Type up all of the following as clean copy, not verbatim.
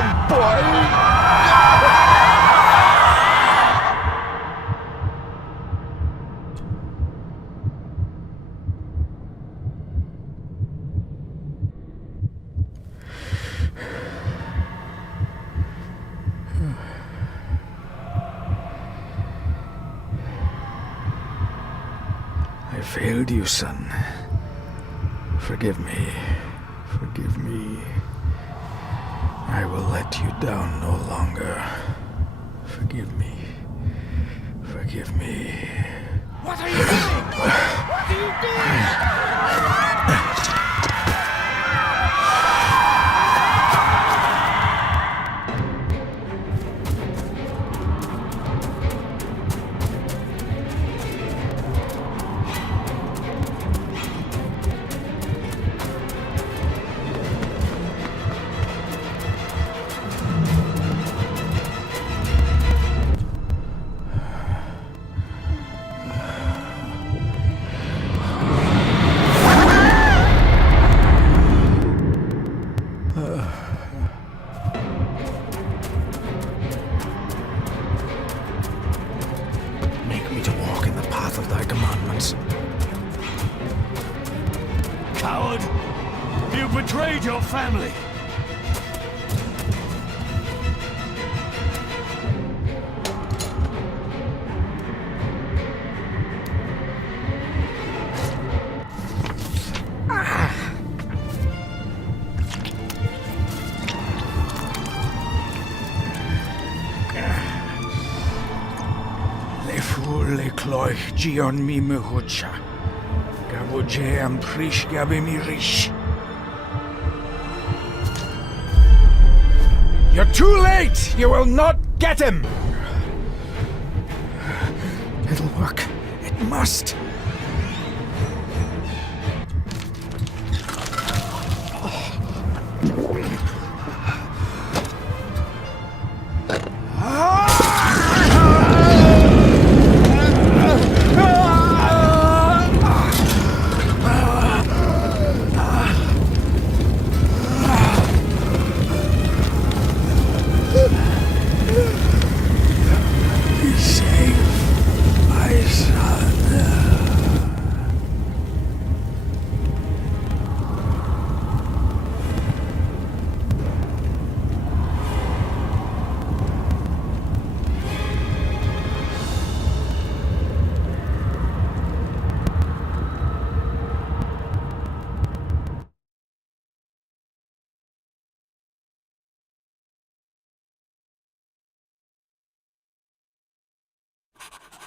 little boy. I failed you, son. Forgive me. Forgive me. I will let you down no longer. Forgive me. Forgive me. What are you doing? What are you doing? Make me to walk in the path of thy commandments. Coward! You betrayed your family! Le cloich gion mi mehucha. Gaboje am prish gabe mi rish. You're too late! You will not get him! It'll work. It must.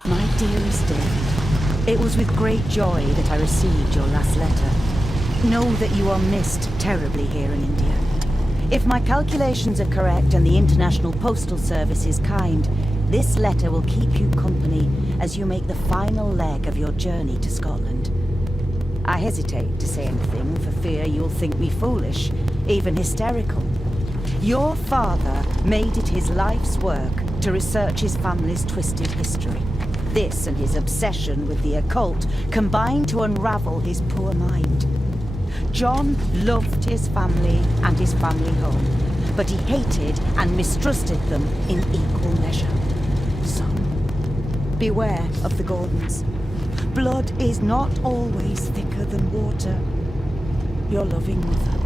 My dearest David, it was with great joy that I received your last letter. Know that you are missed terribly here in India. If my calculations are correct and the International Postal Service is kind, this letter will keep you company as you make the final leg of your journey to Scotland. I hesitate to say anything for fear you'll think me foolish, even hysterical. Your father made it his life's work to research his family's twisted history. This and his obsession with the occult combined to unravel his poor mind. John loved his family and his family home, but he hated and mistrusted them in equal measure. Son, beware of the Gordons. Blood is not always thicker than water. Your loving mother.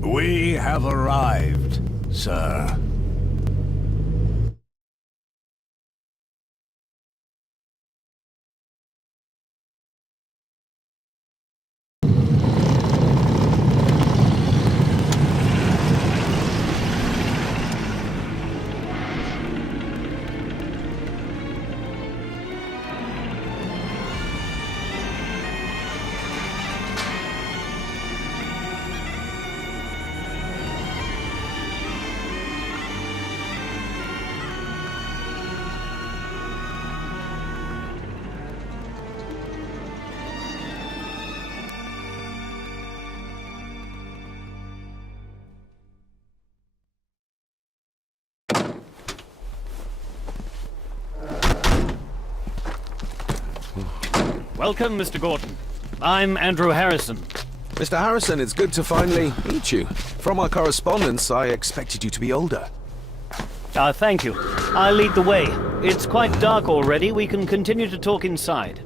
We have arrived, sir. Welcome, Mr. Gordon. I'm Andrew Harrison. Mr. Harrison, it's good to finally meet you. From our correspondence, I expected you to be older. Thank you. I'll lead the way. It's quite dark already. We can continue to talk inside.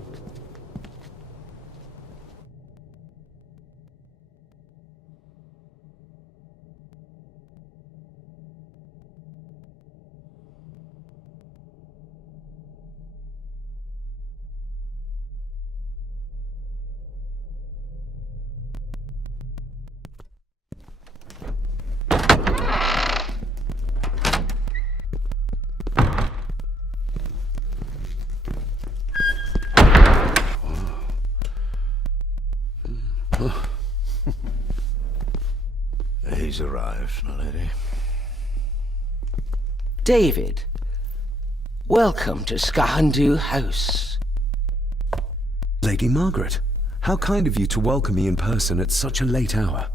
He's arrived, my lady. David, welcome to Skahandu House. Lady Margaret, how kind of you to welcome me in person at such a late hour.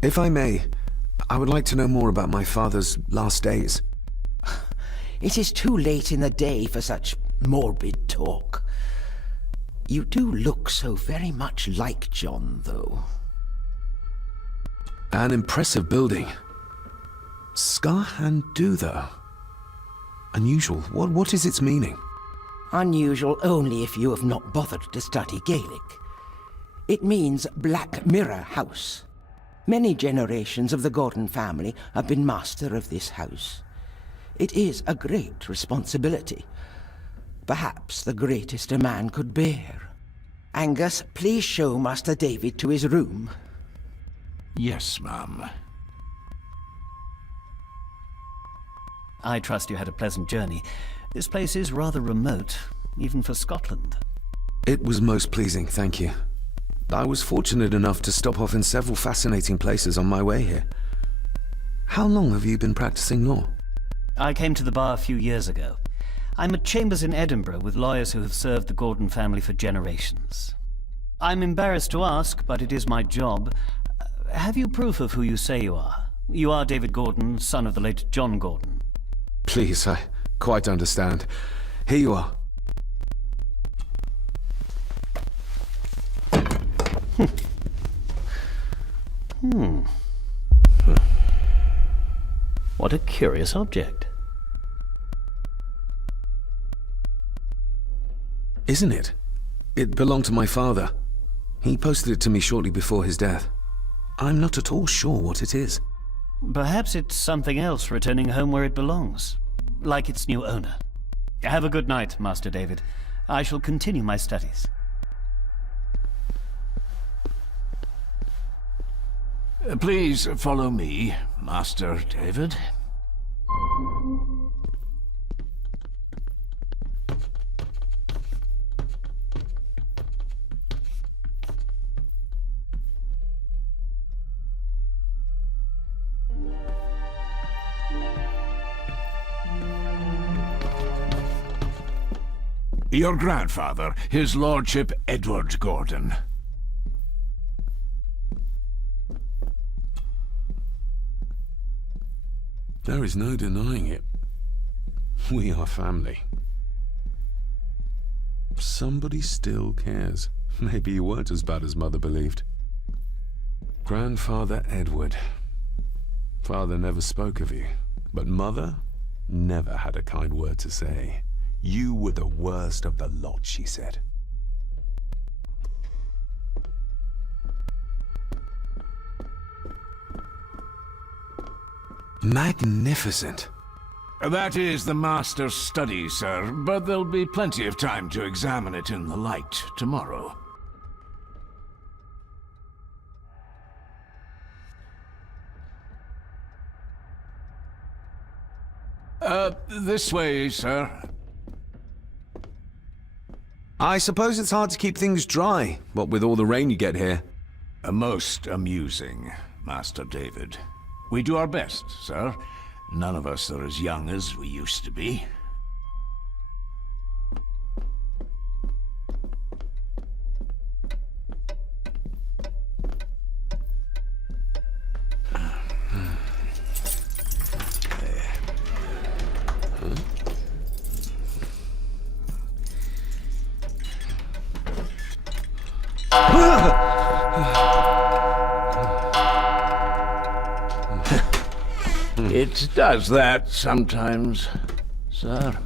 If I may, I would like to know more about my father's last days. It is too late in the day for such morbid talk. You do look so very much like John, though. An impressive building. Skahandu, though. Unusual. What is its meaning? Unusual only if you have not bothered to study Gaelic. It means Black Mirror House. Many generations of the Gordon family have been master of this house. It is a great responsibility. Perhaps the greatest a man could bear. Angus, please show Master David to his room. Yes, ma'am. I trust you had a pleasant journey. This place is rather remote, even for Scotland. It was most pleasing, thank you. I was fortunate enough to stop off in several fascinating places on my way here. How long have you been practicing law? I came to the bar a few years ago. I'm at chambers in Edinburgh with lawyers who have served the Gordon family for generations. I'm embarrassed to ask, but it is my job. Have you proof of who you say you are? You are David Gordon, son of the late John Gordon. Please, I quite understand. Here you are. What a curious object. Isn't it? It belonged to my father. He posted it to me shortly before his death. I'm not at all sure what it is. Perhaps it's something else returning home where it belongs, like its new owner. Have a good night, Master David. I shall continue my studies. Please follow me, Master David. Your grandfather, his lordship Edward Gordon. There is no denying it. We are family. Somebody still cares. Maybe you weren't as bad as Mother believed. Grandfather Edward. Father never spoke of you, but Mother never had a kind word to say. You were the worst of the lot, she said. Magnificent. That is the master's study, sir, but there'll be plenty of time to examine it in the light tomorrow. This way, sir. I suppose it's hard to keep things dry, what with all the rain you get here. Most amusing, Master David. We do our best, sir. None of us are as young as we used to be. It does that sometimes, sir.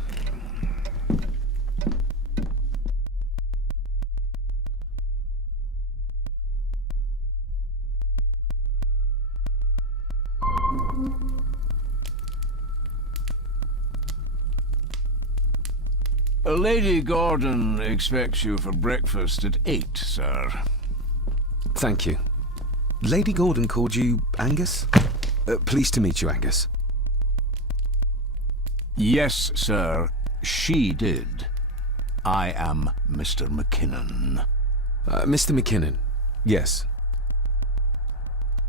Lady Gordon expects you for breakfast at 8, sir. Thank you. Lady Gordon called you Angus? Pleased to meet you, Angus. Yes, sir. She did. I am Mr. McKinnon. Mr. McKinnon. Yes.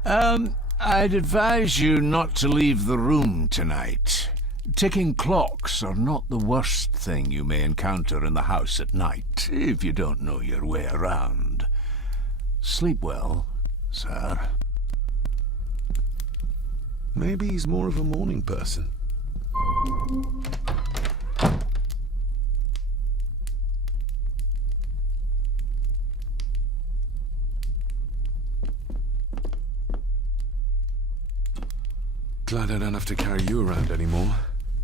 I'd advise you not to leave the room tonight. Ticking clocks are not the worst thing you may encounter in the house at night, if you don't know your way around. Sleep well, sir. Maybe he's more of a morning person. Glad I don't have to carry you around anymore.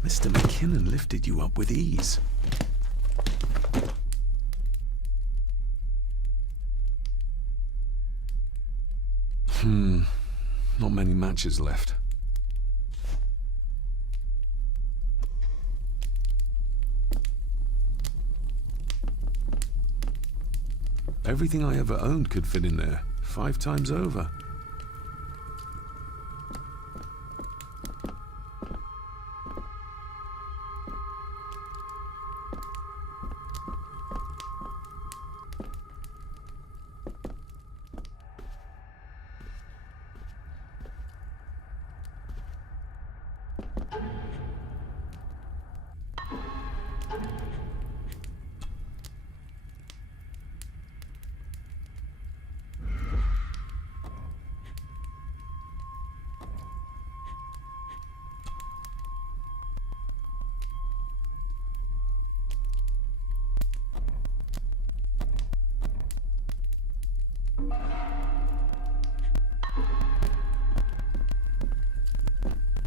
Mr. McKinnon lifted you up with ease. Not many matches left. Everything I ever owned could fit in there, 5 times over.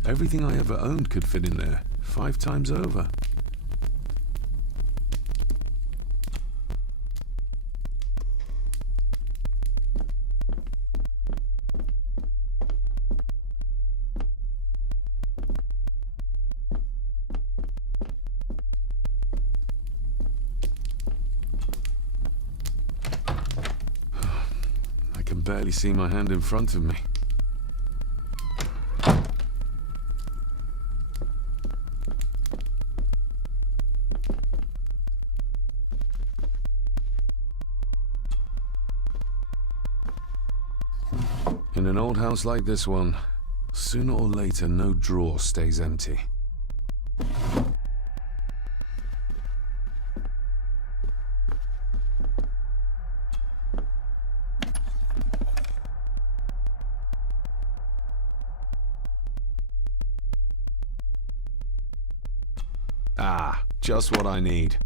Everything I ever owned could fit in there, 5 times over. I can barely see my hand in front of me. In an old house like this one, sooner or later no drawer stays empty. Ah, just what I need.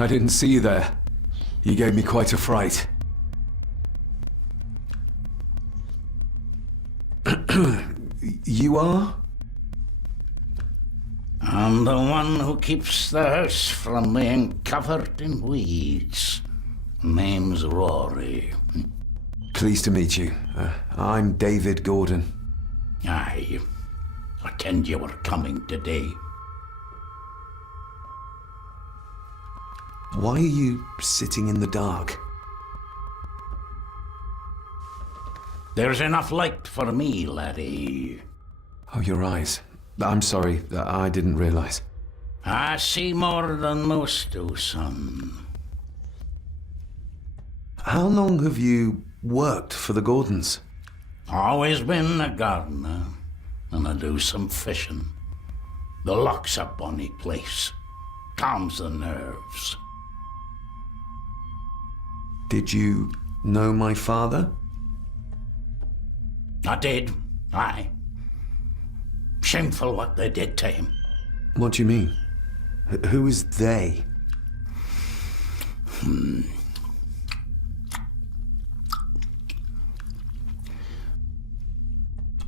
I didn't see you there. You gave me quite a fright. You are? I'm the one who keeps the house from being covered in weeds. Name's Rory. Pleased to meet you. I'm David Gordon. Aye. I kenned you were coming today. Why are you sitting in the dark? There's enough light for me, laddie. Oh, your eyes. I'm sorry, I didn't realize. I see more than most do, son. How long have you worked for the Gordons? Always been a gardener, and I do some fishing. The loch's a bonny place. Calms the nerves. Did you know my father? I did, aye. Shameful what they did to him. What do you mean? Who is they?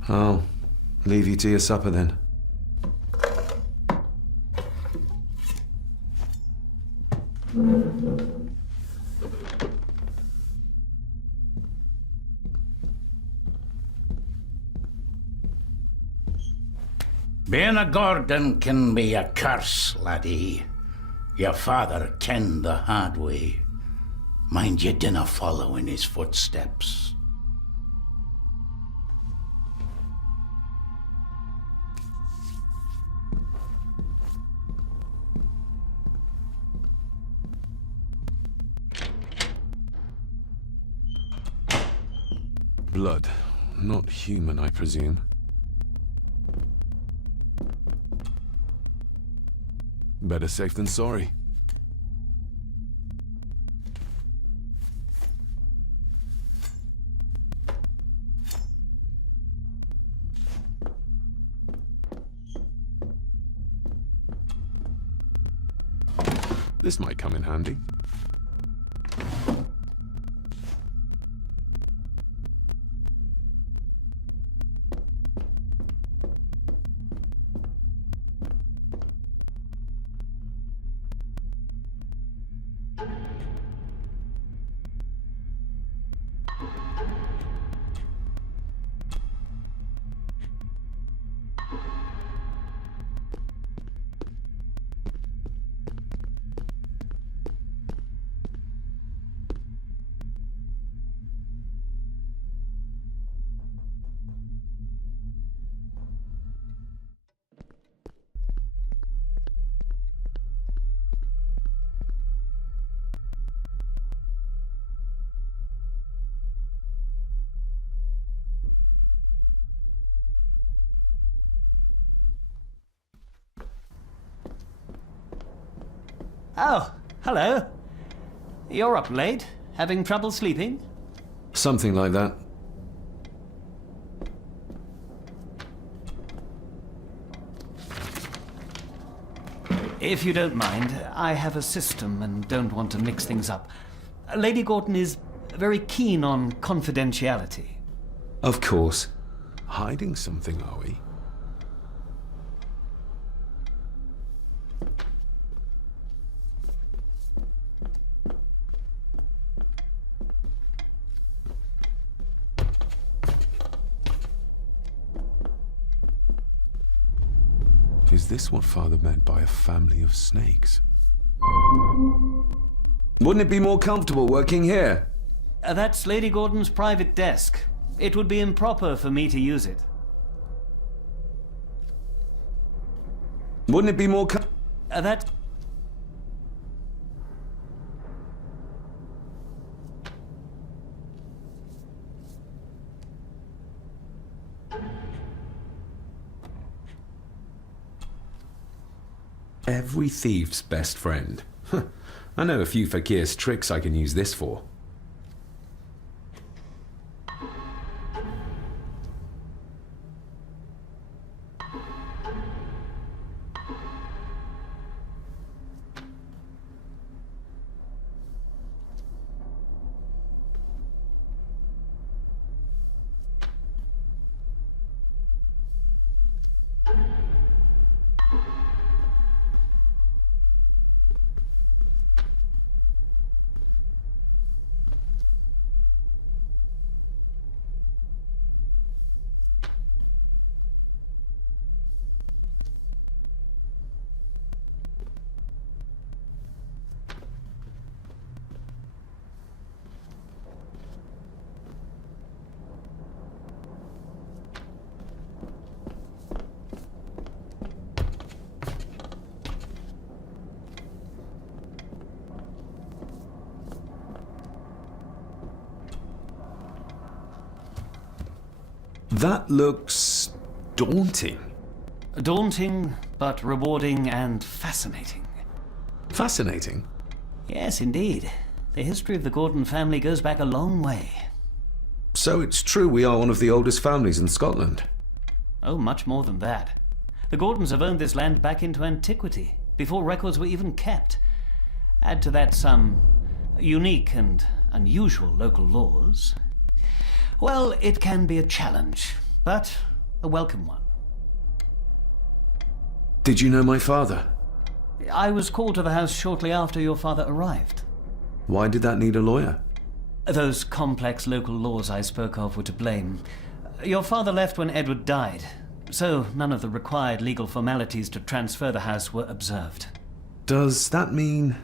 I'll leave you to your supper then. Being a Gordon can be a curse, laddie. Your father kenned the hard way. Mind you dinna follow in his footsteps. Blood. Not human, I presume. Better safe than sorry. This might come in handy. Oh, hello. You're up late? Having trouble sleeping? Something like that. If you don't mind, I have a system and don't want to mix things up. Lady Gordon is very keen on confidentiality. Of course. Hiding something, are we? Is this what Father meant by a family of snakes? Wouldn't it be more comfortable working here? That's Lady Gordon's private desk. It would be improper for me to use it. Wouldn't it be more That... Every thief's best friend. I know a few fakir's tricks I can use this for. That looks daunting. Daunting, but rewarding and fascinating. Fascinating? Yes, indeed. The history of the Gordon family goes back a long way. So it's true we are one of the oldest families in Scotland. Oh, much more than that. The Gordons have owned this land back into antiquity, before records were even kept. Add to that some unique and unusual local laws. Well, it can be a challenge, but a welcome one. Did you know my father? I was called to the house shortly after your father arrived. Why did that need a lawyer? Those complex local laws I spoke of were to blame. Your father left when Edward died, so none of the required legal formalities to transfer the house were observed. Does that mean...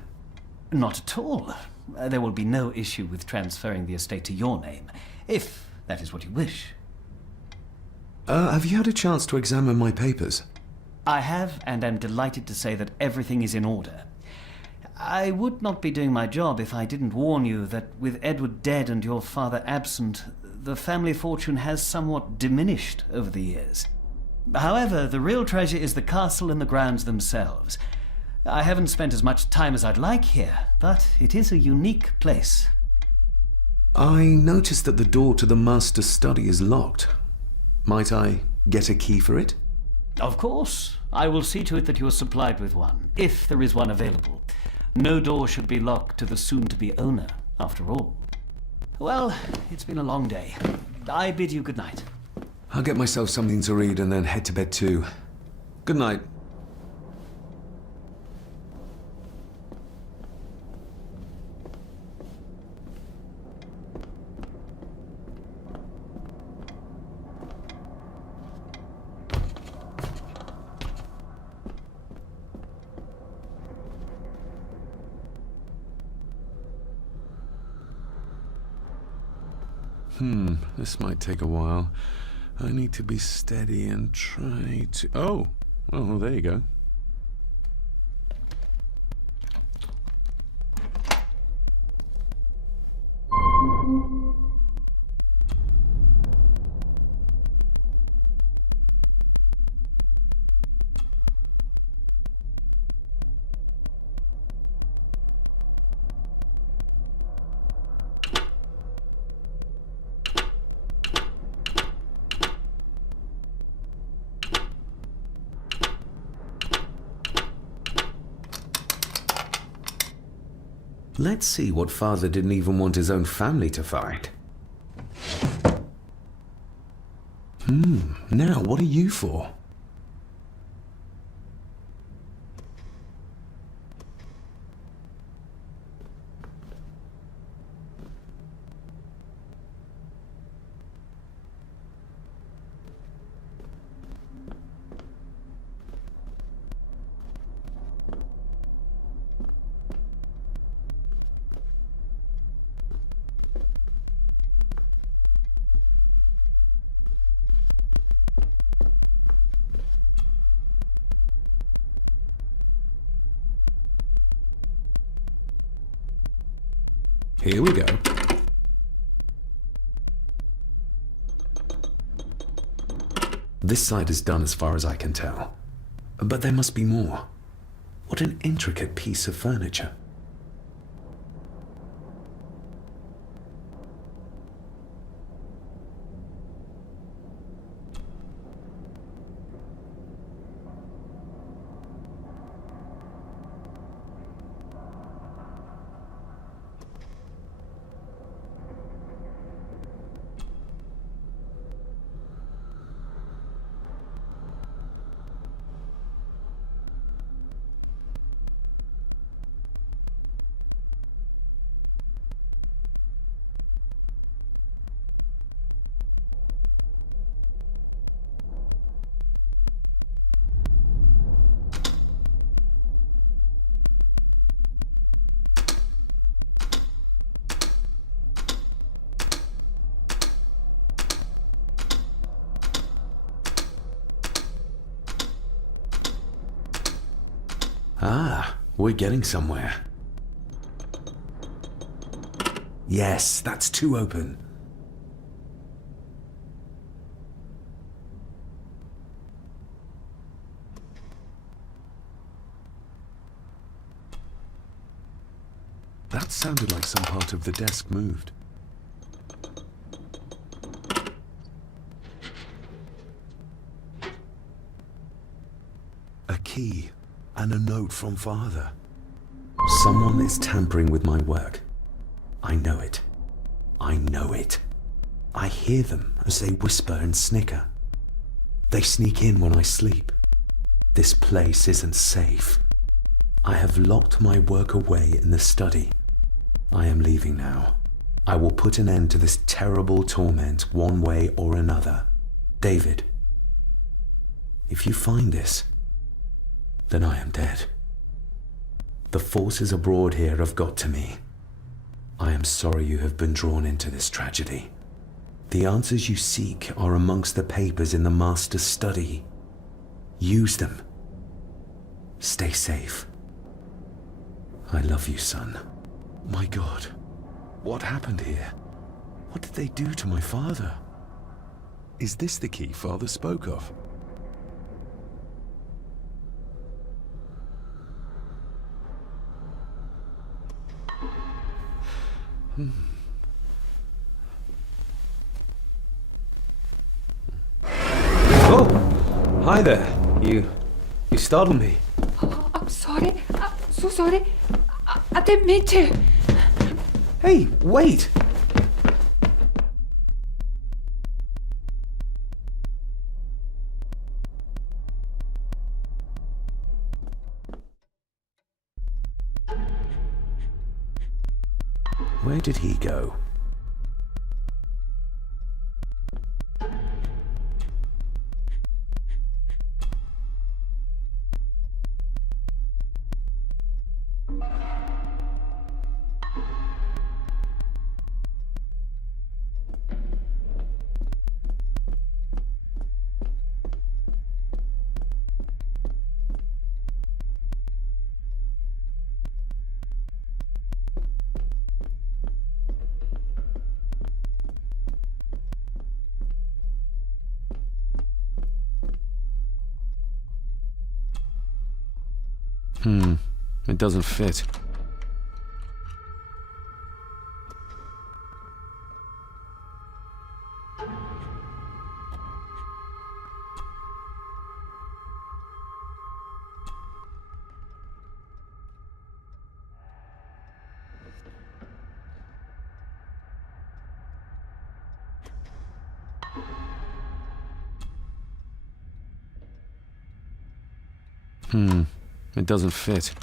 Not at all. There will be no issue with transferring the estate to your name, if that is what you wish. Have you had a chance to examine my papers? I have, and am delighted to say that everything is in order. I would not be doing my job if I didn't warn you that with Edward dead and your father absent, the family fortune has somewhat diminished over the years. However, the real treasure is the castle and the grounds themselves. I haven't spent as much time as I'd like here, but it is a unique place. I noticed that the door to the master's study is locked. Might I get a key for it? Of course. I will see to it that you are supplied with one, if there is one available. No door should be locked to the soon-to-be owner, after all. Well, it's been a long day. I bid you good night. I'll get myself something to read and then head to bed too. Good night. This might take a while. I need to be steady and try to... Oh! Well, there you go. Let's see what father didn't even want his own family to find. Now what are you for? Here we go. This side is done as far as I can tell. But there must be more. What an intricate piece of furniture. Ah, we're getting somewhere. Yes, that's too open. That sounded like some part of the desk moved. A key and a note from Father. Someone is tampering with my work. I know it. I know it. I hear them as they whisper and snicker. They sneak in when I sleep. This place isn't safe. I have locked my work away in the study. I am leaving now. I will put an end to this terrible torment one way or another. David, if you find this, then I am dead. The forces abroad here have got to me. I am sorry you have been drawn into this tragedy. The answers you seek are amongst the papers in the Master's study. Use them. Stay safe. I love you, son. My God, what happened here? What did they do to my father? Is this the key Father spoke of? Oh, hi there. You startled me. Oh, I'm sorry. I'm so sorry. I didn't mean to. Hey, wait! Where did he go? It doesn't fit. It doesn't fit.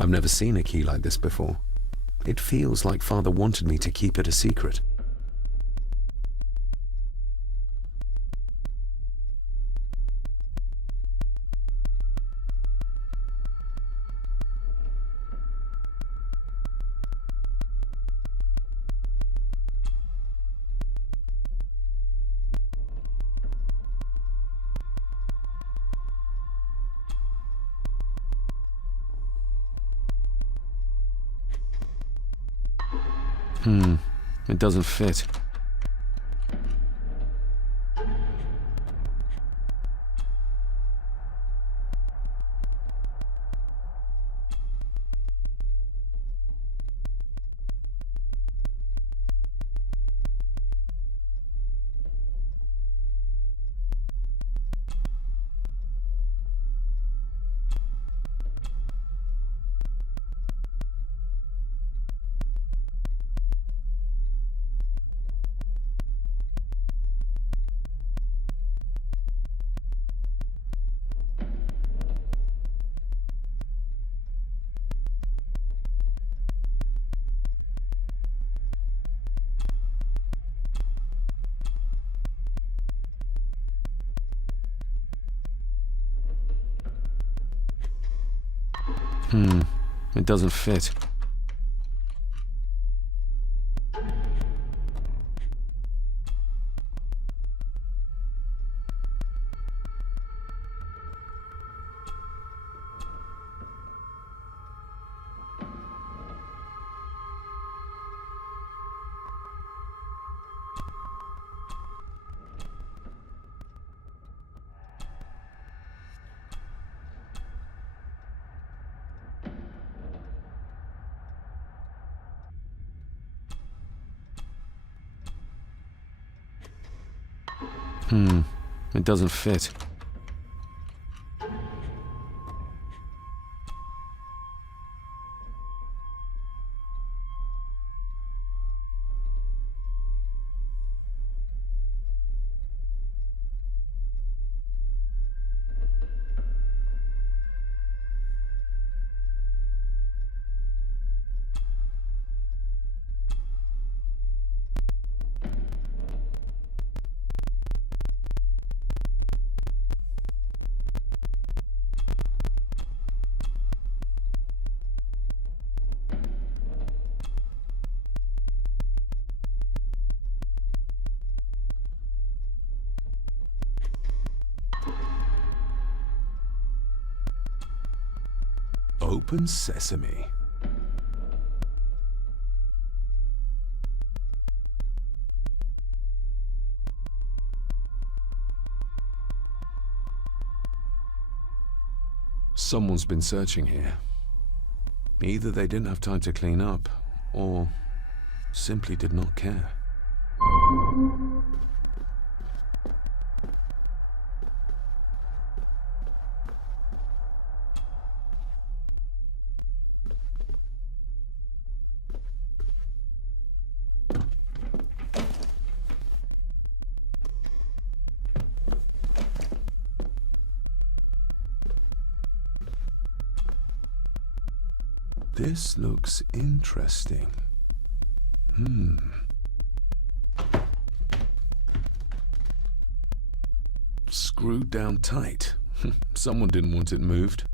I've never seen a key like this before. It feels like Father wanted me to keep it a secret. It doesn't fit. It doesn't fit. It doesn't fit. Open sesame. Someone's been searching here. Either they didn't have time to clean up, or simply did not care. This looks interesting. Screwed down tight. Someone didn't want it moved.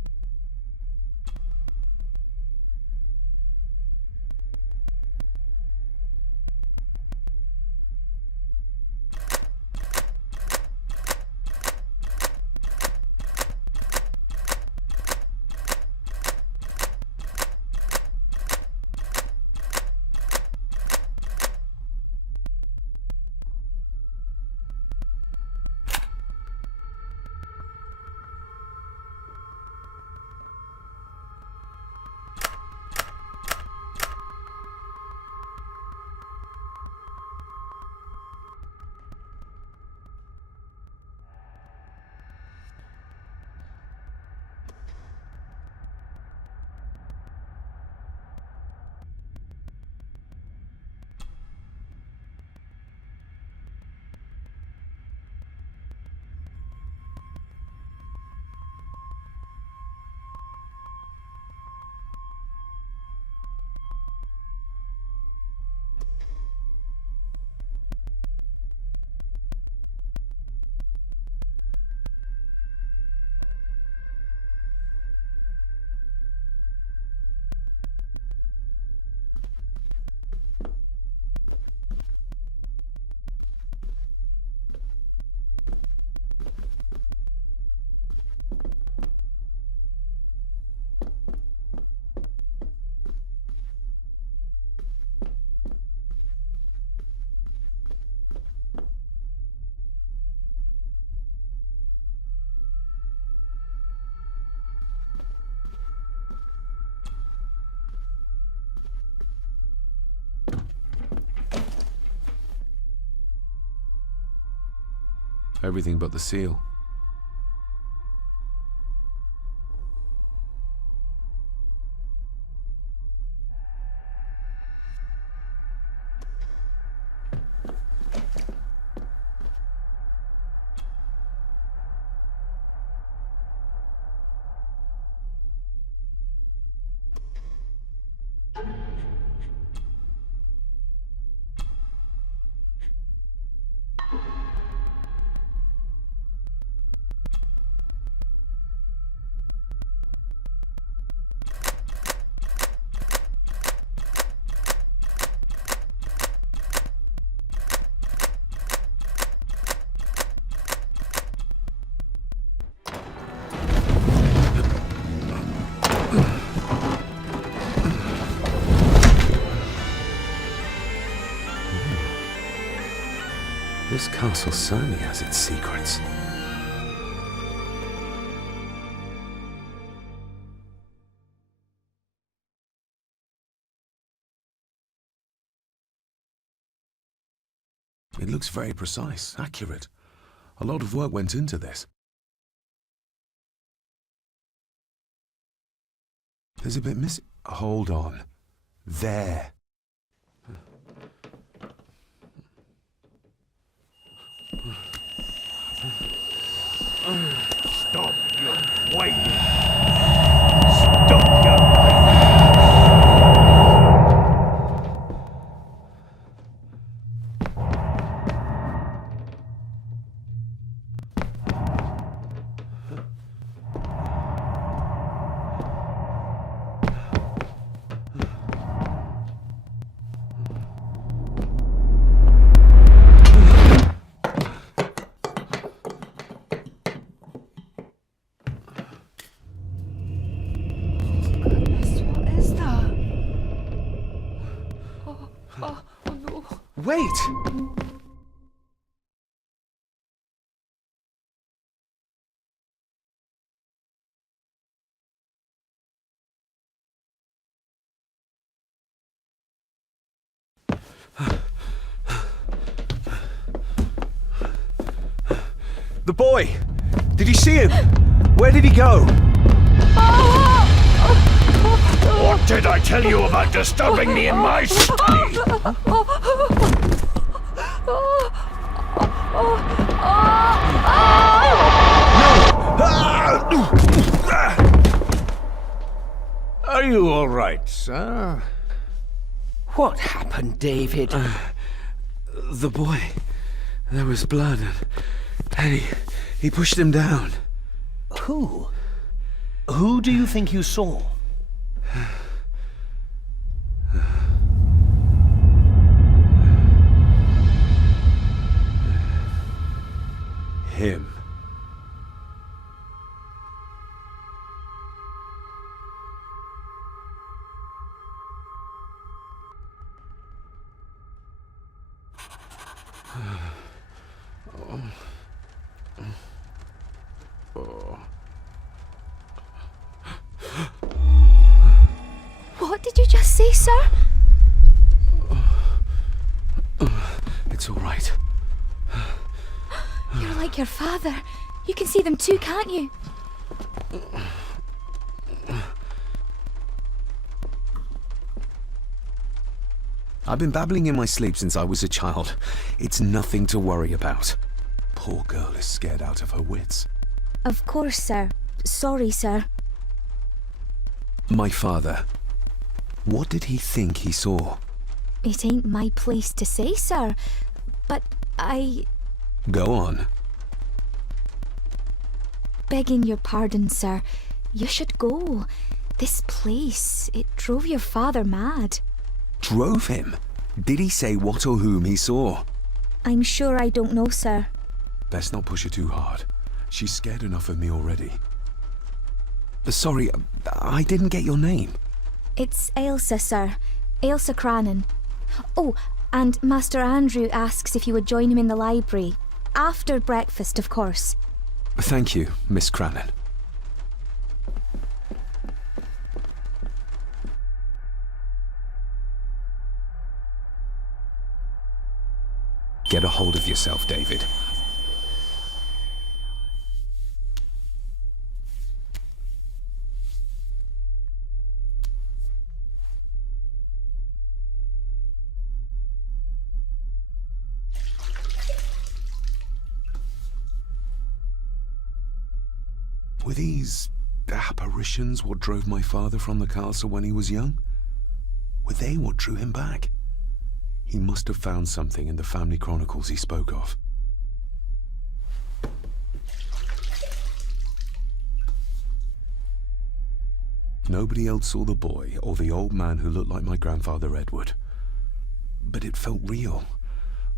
Everything but the seal. This castle certainly has its secrets. It looks very precise, accurate. A lot of work went into this. There's a bit missing. Hold on. There. Stop your whining! Stop your whining! Wait! The boy! Did you see him? Where did he go? What did I tell you about disturbing me in my study? Are you all right, sir? What happened, David? The boy. There was blood and he pushed him down. Who? Who do you think you saw? Him. What did you just say, sir? It's all right. You're like your father. You can see them too, can't you? I've been babbling in my sleep since I was a child. It's nothing to worry about. Poor girl is scared out of her wits. Of course, sir. Sorry, sir. My father. What did he think he saw? It ain't my place to say, sir. But Go on. begging your pardon, sir, you should go. This place, it drove your father mad. Drove him? Did he say what or whom he saw? I'm sure I don't know, sir. Best not push her too hard. She's scared enough of me already. Sorry, I didn't get your name. It's Ailsa, sir. Ailsa Crannan. Oh, and Master Andrew asks if you would join him in the library. After breakfast, of course. Thank you, Miss Crannan. Get a hold of yourself, David. Were these apparitions what drove my father from the castle when he was young? Were they what drew him back? He must have found something in the family chronicles he spoke of. Nobody else saw the boy or the old man who looked like my grandfather Edward. But it felt real,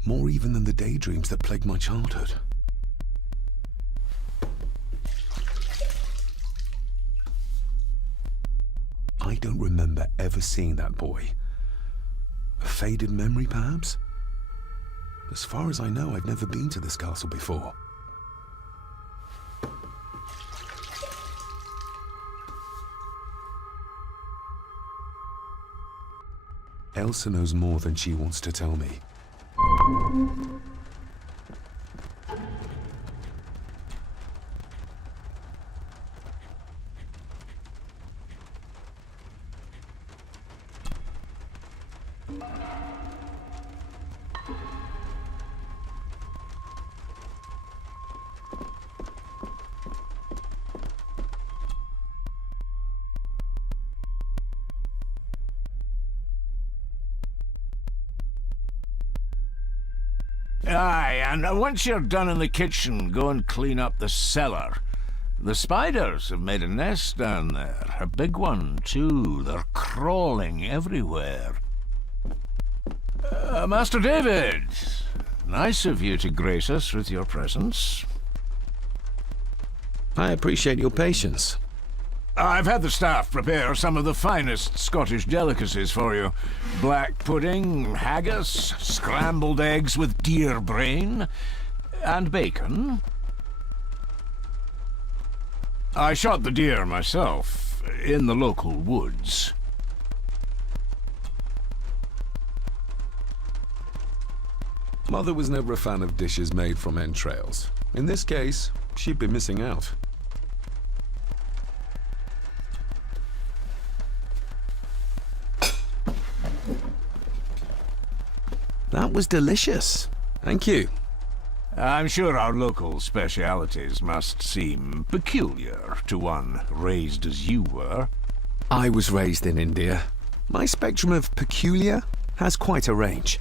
more even than the daydreams that plagued my childhood. I don't remember ever seeing that boy. A faded memory, perhaps? As far as I know, I've never been to this castle before. Elsa knows more than she wants to tell me. Aye, and once you're done in the kitchen, go and clean up the cellar. The spiders have made a nest down there. A big one, too. They're crawling everywhere. Master David, nice of you to grace us with your presence. I appreciate your patience. I've had the staff prepare some of the finest Scottish delicacies for you. Black pudding, haggis, scrambled eggs with deer brain, and bacon. I shot the deer myself, in the local woods. Mother was never a fan of dishes made from entrails. In this case, she'd be missing out. That was delicious. Thank you. I'm sure our local specialities must seem peculiar to one raised as you were. I was raised in India. My spectrum of peculiar has quite a range.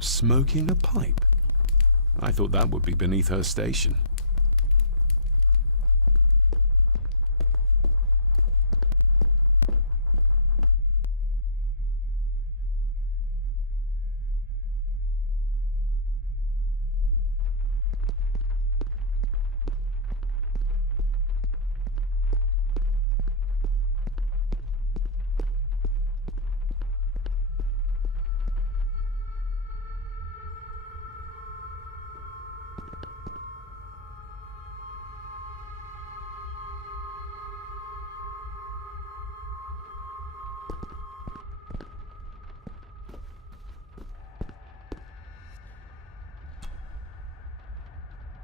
Smoking a pipe? I thought that would be beneath her station.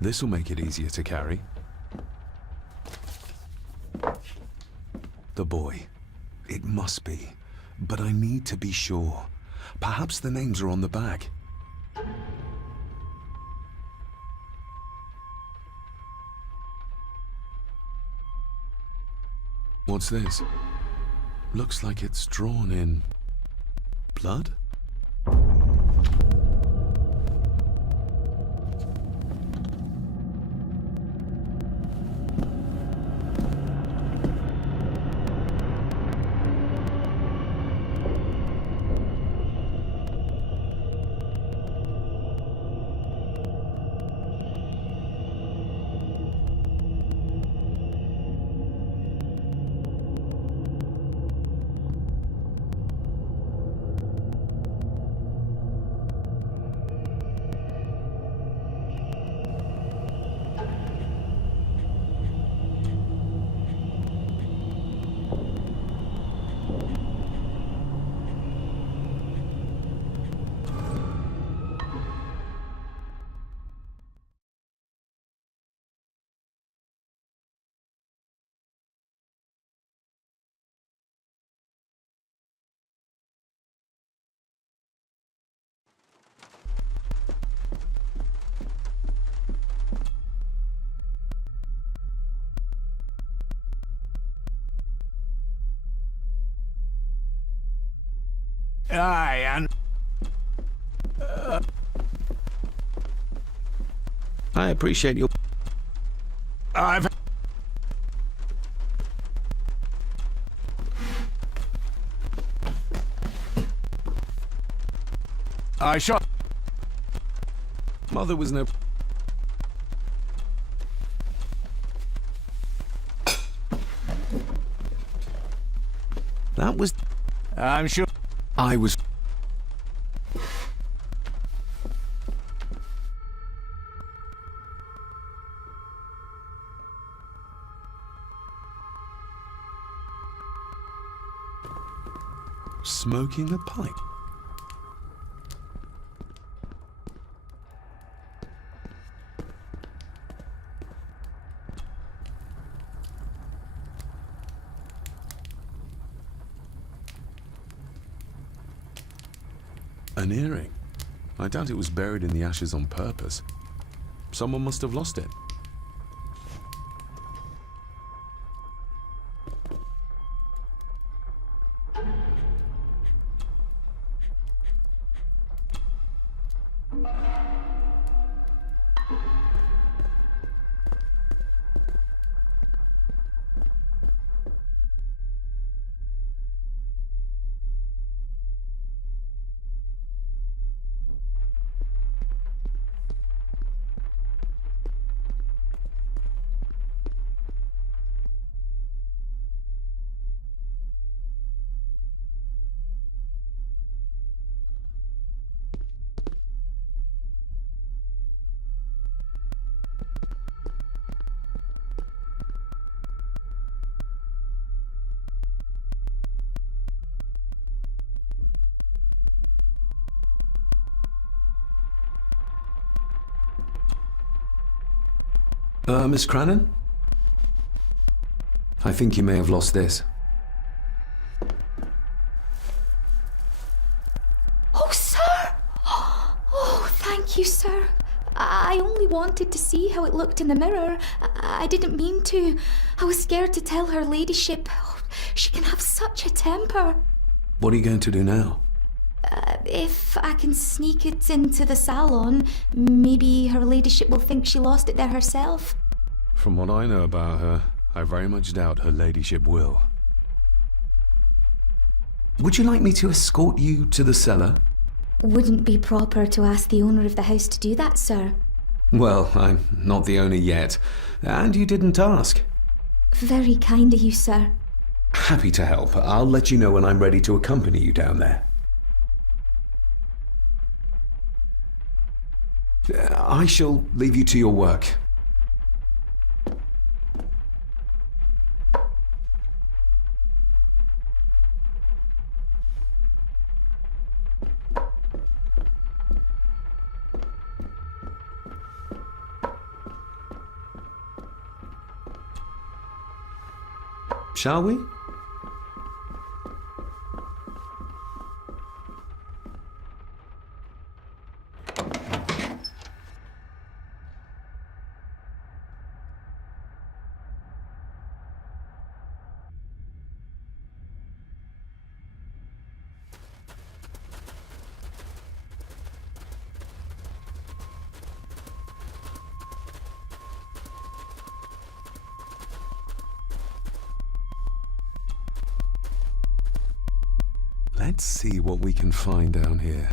This'll make it easier to carry. The boy. It must be. But I need to be sure. Perhaps the names are on the bag. What's this? Looks like it's drawn in blood? Aye, and... I appreciate your... I've... I shot... Mother was no... That was... I'm sure... I was... Smoking a pipe. An earring. I doubt it was buried in the ashes on purpose. Someone must have lost it. Miss Crannan? I think you may have lost this. Oh, sir! Oh, thank you, sir. I only wanted to see how it looked in the mirror. I didn't mean to. I was scared to tell her ladyship. Oh, she can have such a temper. What are you going to do now? If I can sneak it into the salon, maybe her ladyship will think she lost it there herself. From what I know about her, I very much doubt her ladyship will. Would you like me to escort you to the cellar? Wouldn't be proper to ask the owner of the house to do that, sir. Well, I'm not the owner yet, and you didn't ask. Very kind of you, sir. Happy to help. I'll let you know when I'm ready to accompany you down there. I shall leave you to your work. Shall we? Let's see what we can find down here.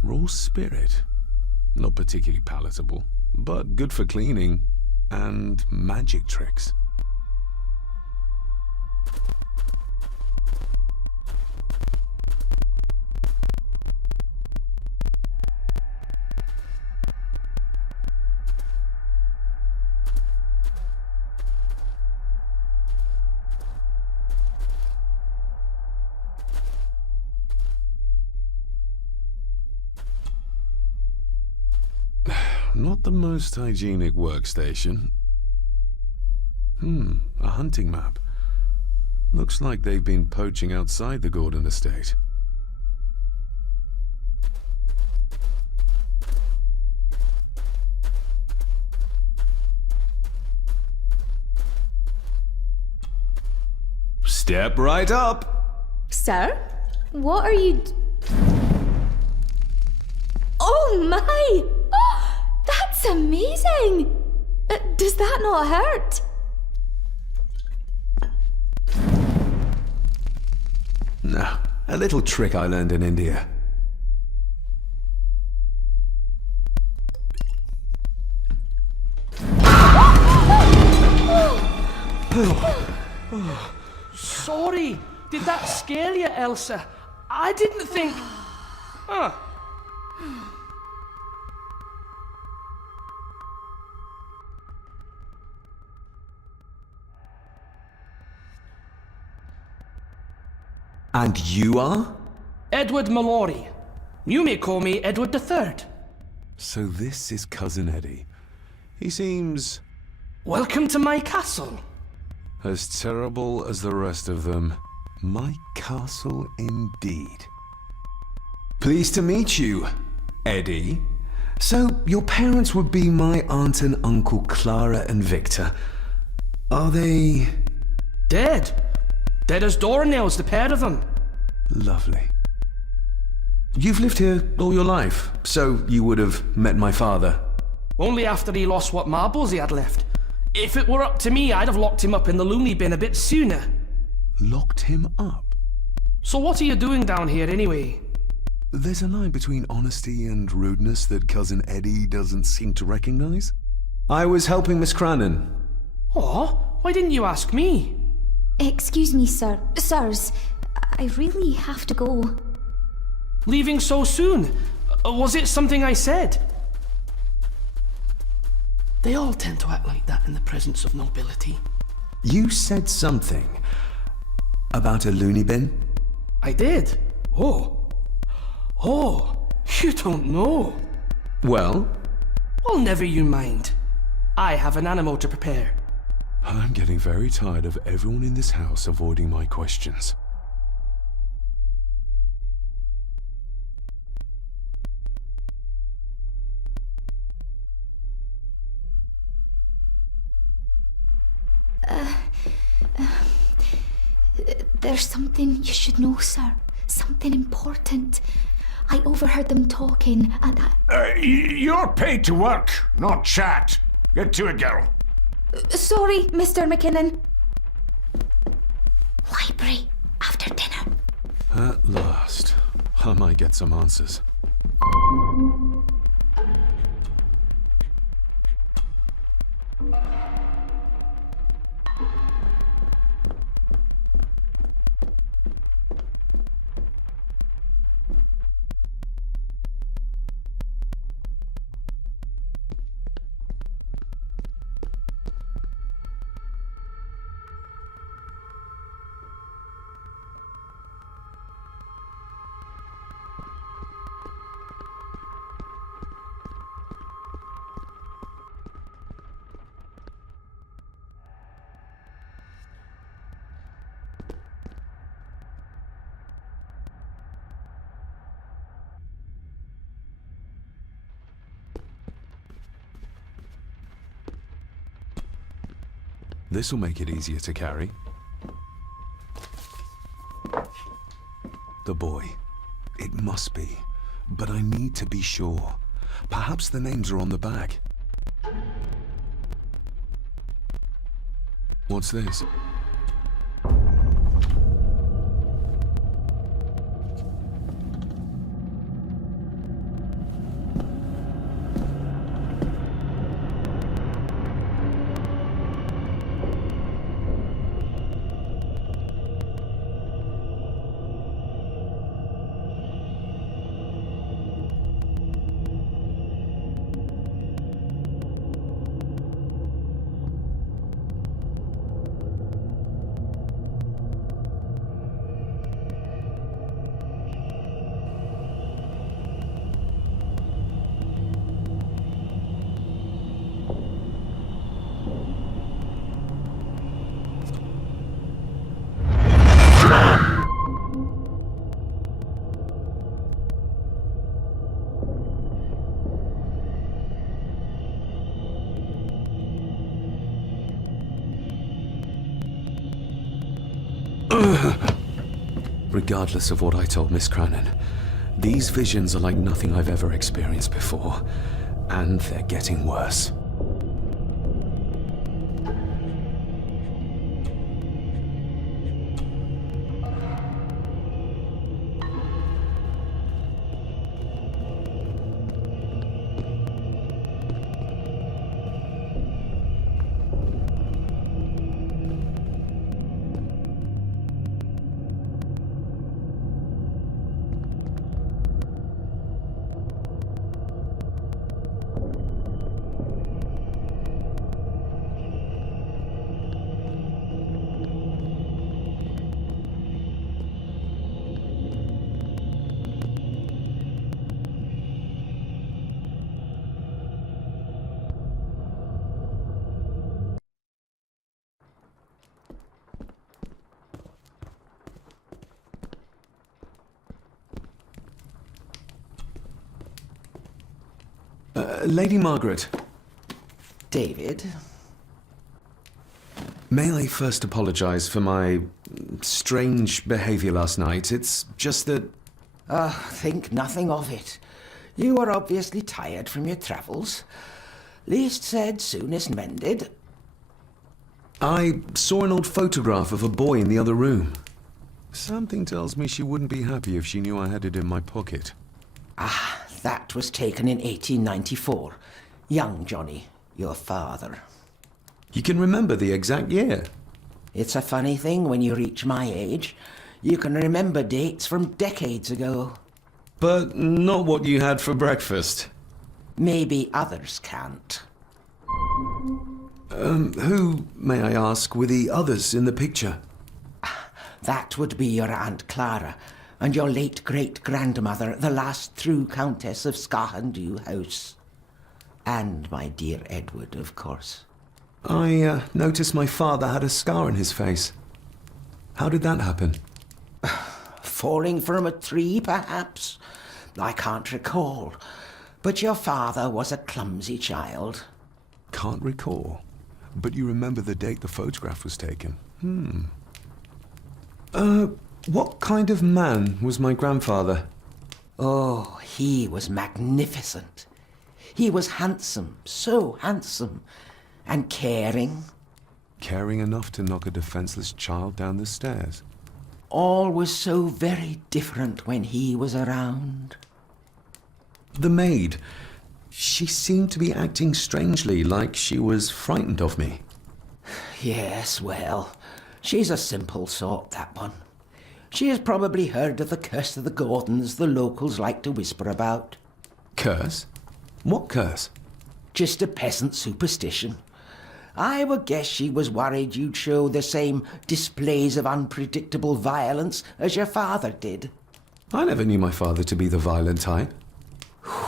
Raw spirit. Not particularly palatable, but good for cleaning and magic tricks. Not the most hygienic workstation. A hunting map. Looks like they've been poaching outside the Gordon estate. Step right up! Sir? What are you... Oh my! Oh, that's amazing! Does that not hurt? No, a little trick I learned in India. Sorry, did that scare you, Elsa? I didn't think... Huh. And you are? Edward Mallory. You may call me Edward III. So this is Cousin Eddie. He seems... Welcome to my castle. as terrible as the rest of them. My castle indeed. Pleased to meet you, Eddie. So, your parents would be my aunt and uncle Clara and Victor. Are they... Dead. Dead as doornails, the pair of them. Lovely. You've lived here all your life, so you would have met my father. Only after he lost what marbles he had left. If it were up to me, I'd have locked him up in the loony bin a bit sooner. Locked him up? So what are you doing down here anyway? There's a line between honesty and rudeness that Cousin Eddie doesn't seem to recognize. I was helping Miss Cranon. Oh, why didn't you ask me? Excuse me, sir. Sirs, I really have to go. Leaving so soon? Was it something I said? They all tend to act like that in the presence of nobility. You said something about a loony bin? I did? Oh, you don't know. Well? Well, never you mind. I have an animal to prepare. I'm getting very tired of everyone in this house avoiding my questions. There's something you should know, sir. Something important. I overheard them talking, and You're paid to work, not chat. Get to it, girl. Sorry, Mr. McKinnon. Library, after dinner. At last, I might get some answers. This'll make it easier to carry. The boy. It must be. But I need to be sure. Perhaps the names are on the back. What's this? Regardless of what I told Miss Cranon, these visions are like nothing I've ever experienced before, and they're getting worse. Lady Margaret. David? May I first apologize for my strange behavior last night? It's just that... Think nothing of it. You were obviously tired from your travels. Least said, soonest mended. I saw an old photograph of a boy in the other room. Something tells me she wouldn't be happy if she knew I had it in my pocket. That was taken in 1894. Young Johnny, your father. You can remember the exact year? It's a funny thing when you reach my age. You can remember dates from decades ago. But not what you had for breakfast. Maybe others can't. Who, may I ask, were the others in the picture? That would be your Aunt Clara and your late great-grandmother, the last true Countess of Scahandew House. And my dear Edward, of course. I noticed my father had a scar on his face. How did that happen? Falling from a tree, perhaps? I can't recall. But your father was a clumsy child. Can't recall. But you remember the date the photograph was taken? What kind of man was my grandfather? Oh, he was magnificent. He was handsome, so handsome. And caring. Caring enough to knock a defenseless child down the stairs. All was so very different when he was around. The maid. She seemed to be acting strangely, like she was frightened of me. Yes, well, she's a simple sort, that one. She has probably heard of the curse of the Gordons the locals like to whisper about. Curse? What curse? Just a peasant superstition. I would guess she was worried you'd show the same displays of unpredictable violence as your father did. I never knew my father to be the violent type.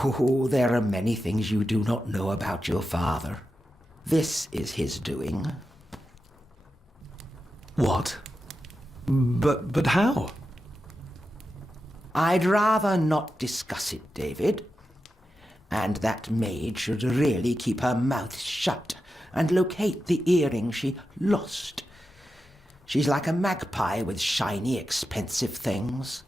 Oh, there are many things you do not know about your father. This is his doing. What? But how? I'd rather not discuss it, David. And that maid should really keep her mouth shut and locate the earring she lost. She's like a magpie with shiny, expensive things.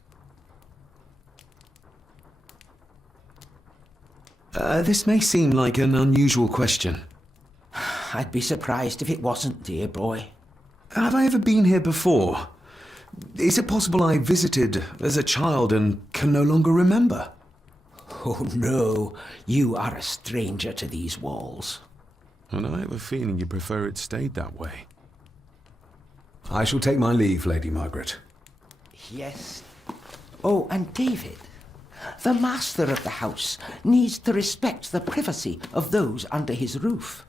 This may seem like an unusual question. I'd be surprised if it wasn't, dear boy. Have I ever been here before? Is it possible I visited as a child and can no longer remember? Oh, no. You are a stranger to these walls. And I have a feeling you prefer it stayed that way. I shall take my leave, Lady Margaret. Yes. Oh, and David, the master of the house needs to respect the privacy of those under his roof.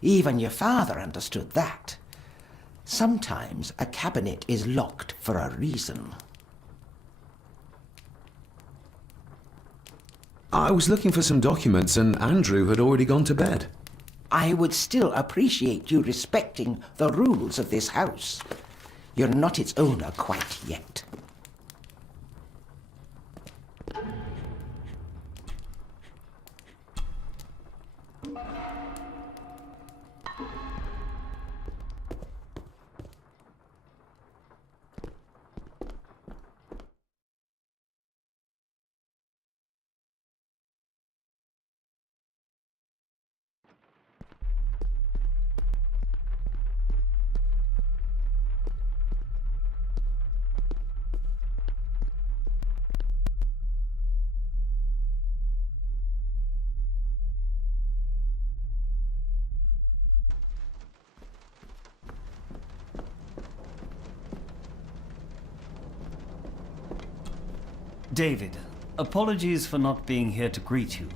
Even your father understood that. Sometimes a cabinet is locked for a reason. I was looking for some documents and Andrew had already gone to bed. I would still appreciate you respecting the rules of this house. You're not its owner quite yet. David, apologies for not being here to greet you.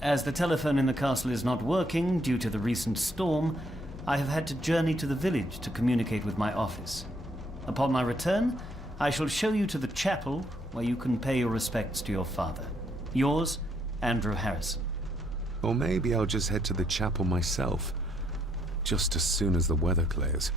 As the telephone in the castle is not working due to the recent storm, I have had to journey to the village to communicate with my office. Upon my return, I shall show you to the chapel where you can pay your respects to your father. Yours, Andrew Harrison. Or maybe I'll just head to the chapel myself, just as soon as the weather clears.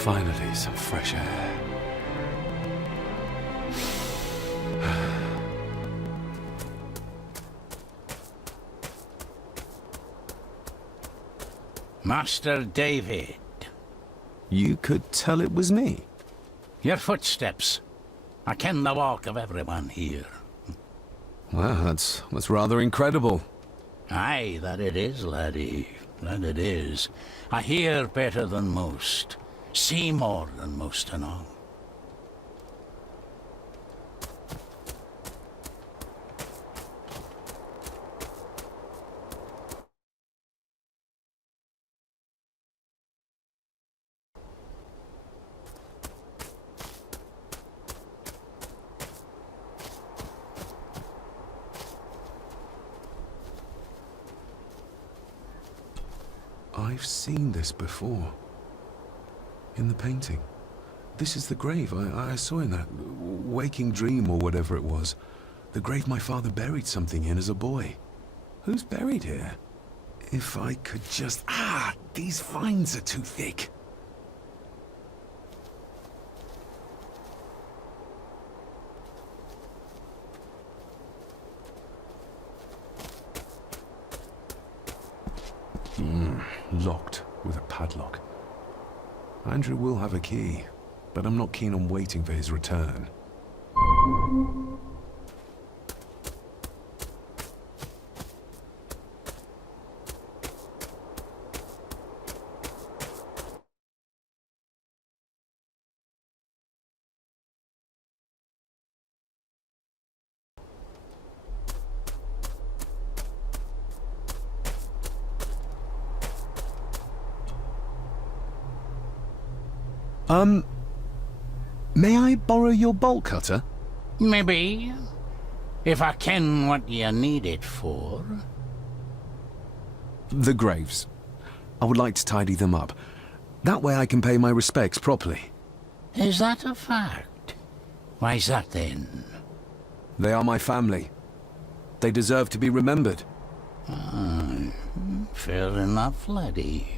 Finally, some fresh air. Master David. You could tell it was me. Your footsteps. I ken the walk of everyone here. Well, that's rather incredible. Aye, that it is, laddie. That it is. I hear better than most. See more than most and all. I've seen this before. In the painting. This is the grave I saw in that waking dream or whatever it was. The grave my father buried something in as a boy. Who's buried here? If I could just... these vines are too thick. Locked with a padlock. Andrew will have a key, but I'm not keen on waiting for his return. May I borrow your bolt cutter? Maybe. If I ken what you need it for. The graves. I would like to tidy them up. That way I can pay my respects properly. Is that a fact? Why's that then? They are my family. They deserve to be remembered. Fair enough, laddie.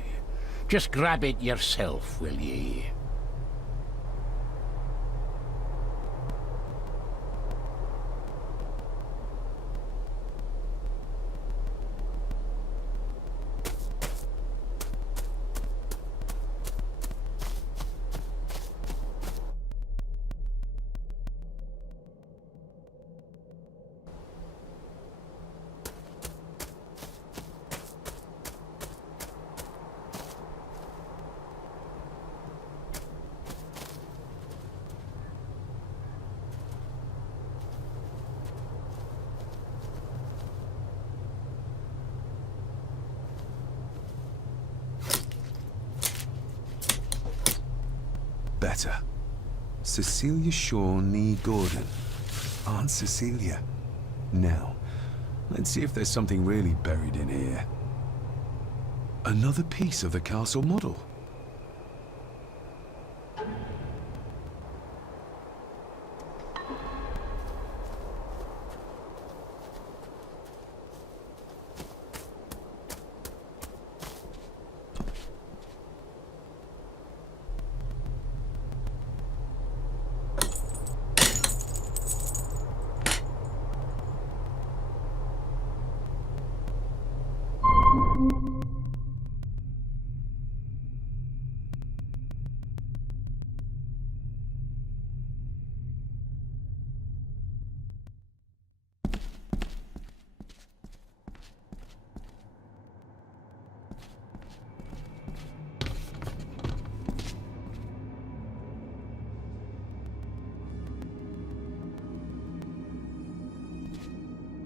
Just grab it yourself, will ye? Better. Cecilia Shaw Nee Gordon. Aunt Cecilia. Now, let's see if there's something really buried in here. Another piece of the castle model.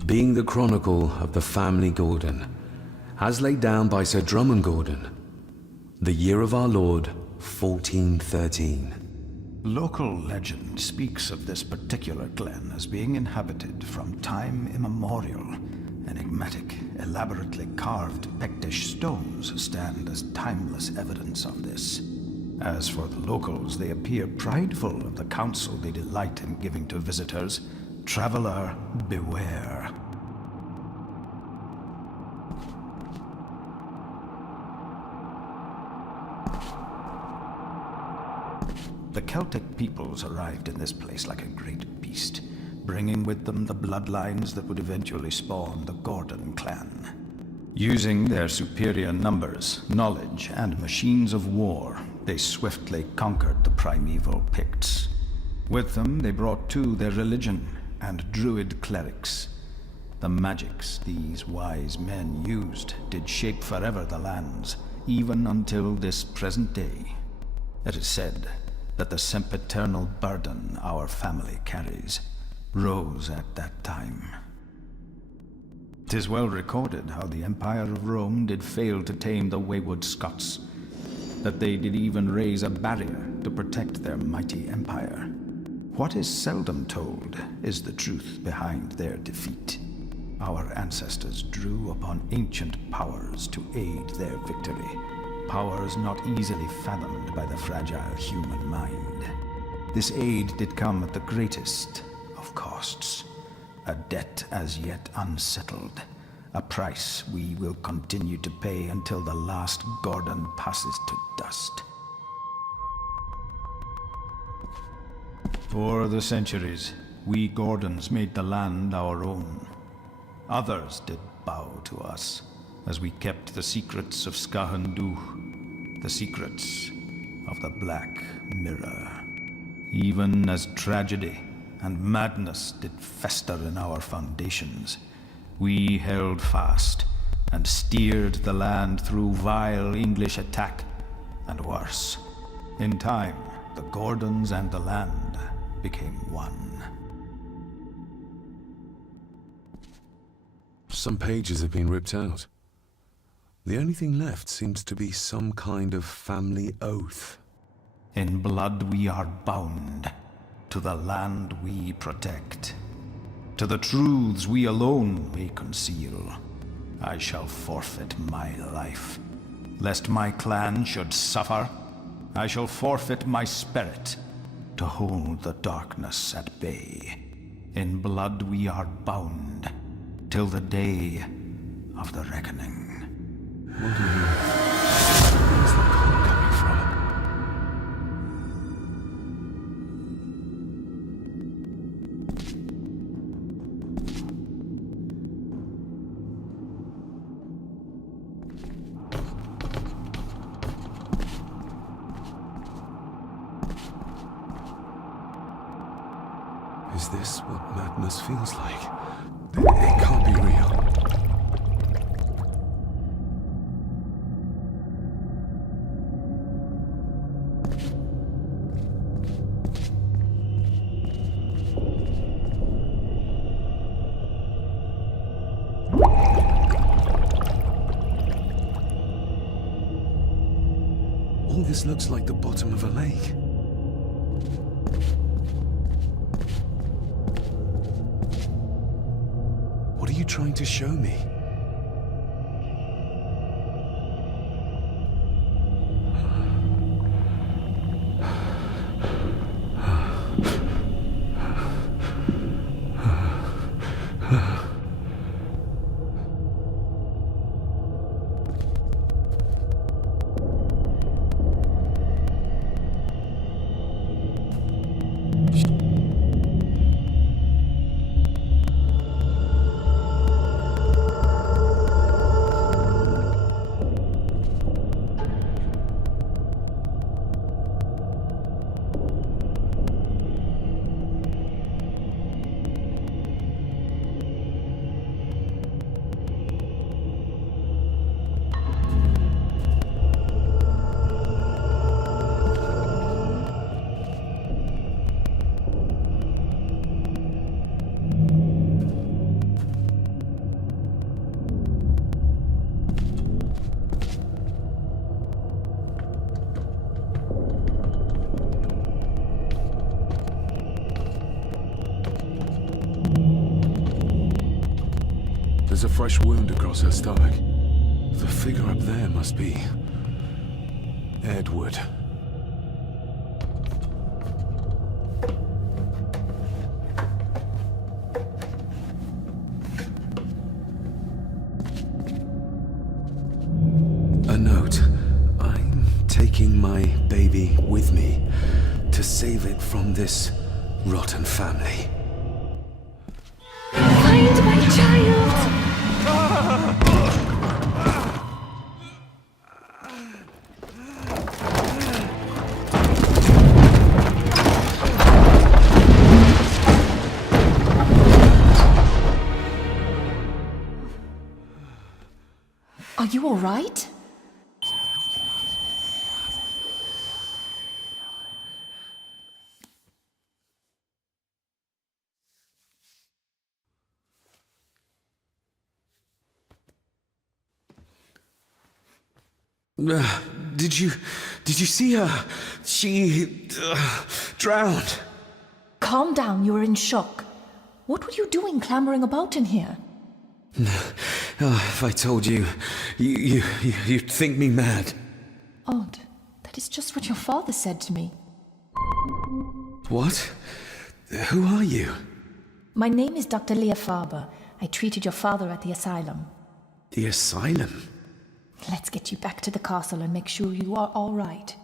Being the chronicle of the family Gordon, as laid down by Sir Drummond Gordon, the year of our Lord, 1413. Local legend speaks of this particular glen as being inhabited from time immemorial. Enigmatic, elaborately carved Pictish stones stand as timeless evidence of this. As for the locals, they appear prideful of the counsel they delight in giving to visitors. Traveler, beware. The Celtic peoples arrived in this place like a great beast, bringing with them the bloodlines that would eventually spawn the Gordon clan. Using their superior numbers, knowledge, and machines of war, they swiftly conquered the primeval Picts. With them, they brought too their religion and druid clerics. The magics these wise men used did shape forever the lands, even until this present day. It is said that the sempiternal burden our family carries rose at that time. 'Tis well recorded how the Empire of Rome did fail to tame the wayward Scots, that they did even raise a barrier to protect their mighty empire. What is seldom told is the truth behind their defeat. Our ancestors drew upon ancient powers to aid their victory, powers not easily fathomed by the fragile human mind. This aid did come at the greatest of costs, a debt as yet unsettled, a price we will continue to pay until the last Gordon passes to dust. For the centuries, we Gordons made the land our own. Others did bow to us, as we kept the secrets of Skahandu, the secrets of the Black Mirror. Even as tragedy and madness did fester in our foundations, we held fast and steered the land through vile English attack and worse. In time, the Gordons and the land became one. Some pages have been ripped out. The only thing left seems to be some kind of family oath. In blood we are bound to the land we protect, to the truths we alone may conceal. I shall forfeit my life, lest my clan should suffer. I shall forfeit my spirit to hold the darkness at bay. In blood we are bound till the day of the reckoning. What do you... Where's the call coming from? Is this what madness feels like? It can't be real. All this looks like the bottom of a lake. you trying to show me? There's a fresh wound across her stomach. The figure up there must be Edward. A note. I'm taking my baby with me to save it from this rotten family. Find my child! Are you all right? Did you see her? She drowned. Calm down, you were in shock. What were you doing clambering about in here? If I told you, you'd think me mad. Odd. That is just what your father said to me. What? Who are you? My name is Dr. Leah Farber. I treated your father at the asylum. The asylum? Let's get you back to the castle and make sure you are all right.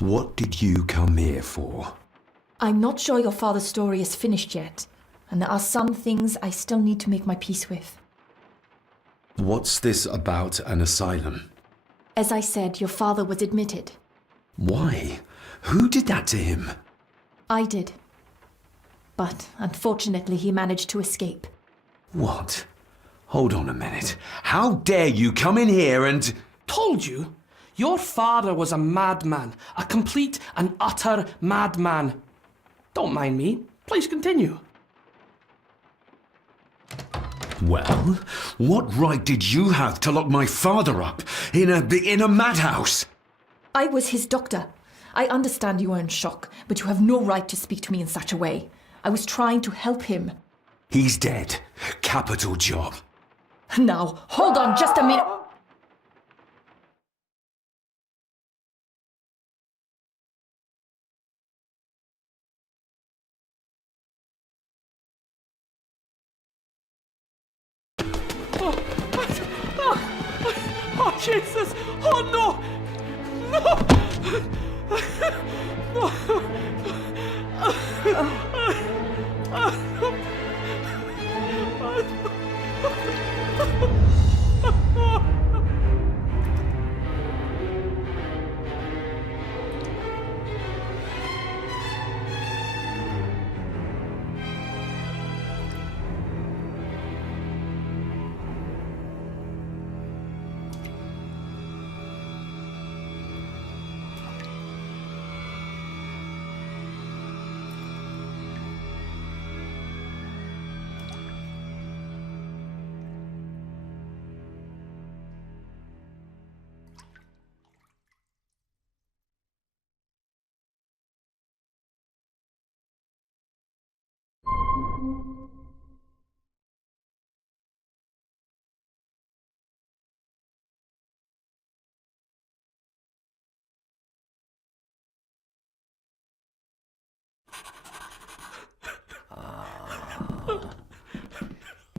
What did you come here for? I'm not sure your father's story is finished yet, and there are some things I still need to make my peace with. What's this about an asylum? As I said, your father was admitted. Why? Who did that to him? I did. But unfortunately, he managed to escape. What? Hold on a minute. How dare you come in here and... Told you? Your father was a madman. A complete and utter madman. Don't mind me. Please continue. Well, what right did you have to lock my father up in a madhouse? I was his doctor. I understand you are in shock, but you have no right to speak to me in such a way. I was trying to help him. He's dead. Capital job. Now, hold on just a minute. Oh, Jesus! Oh, no!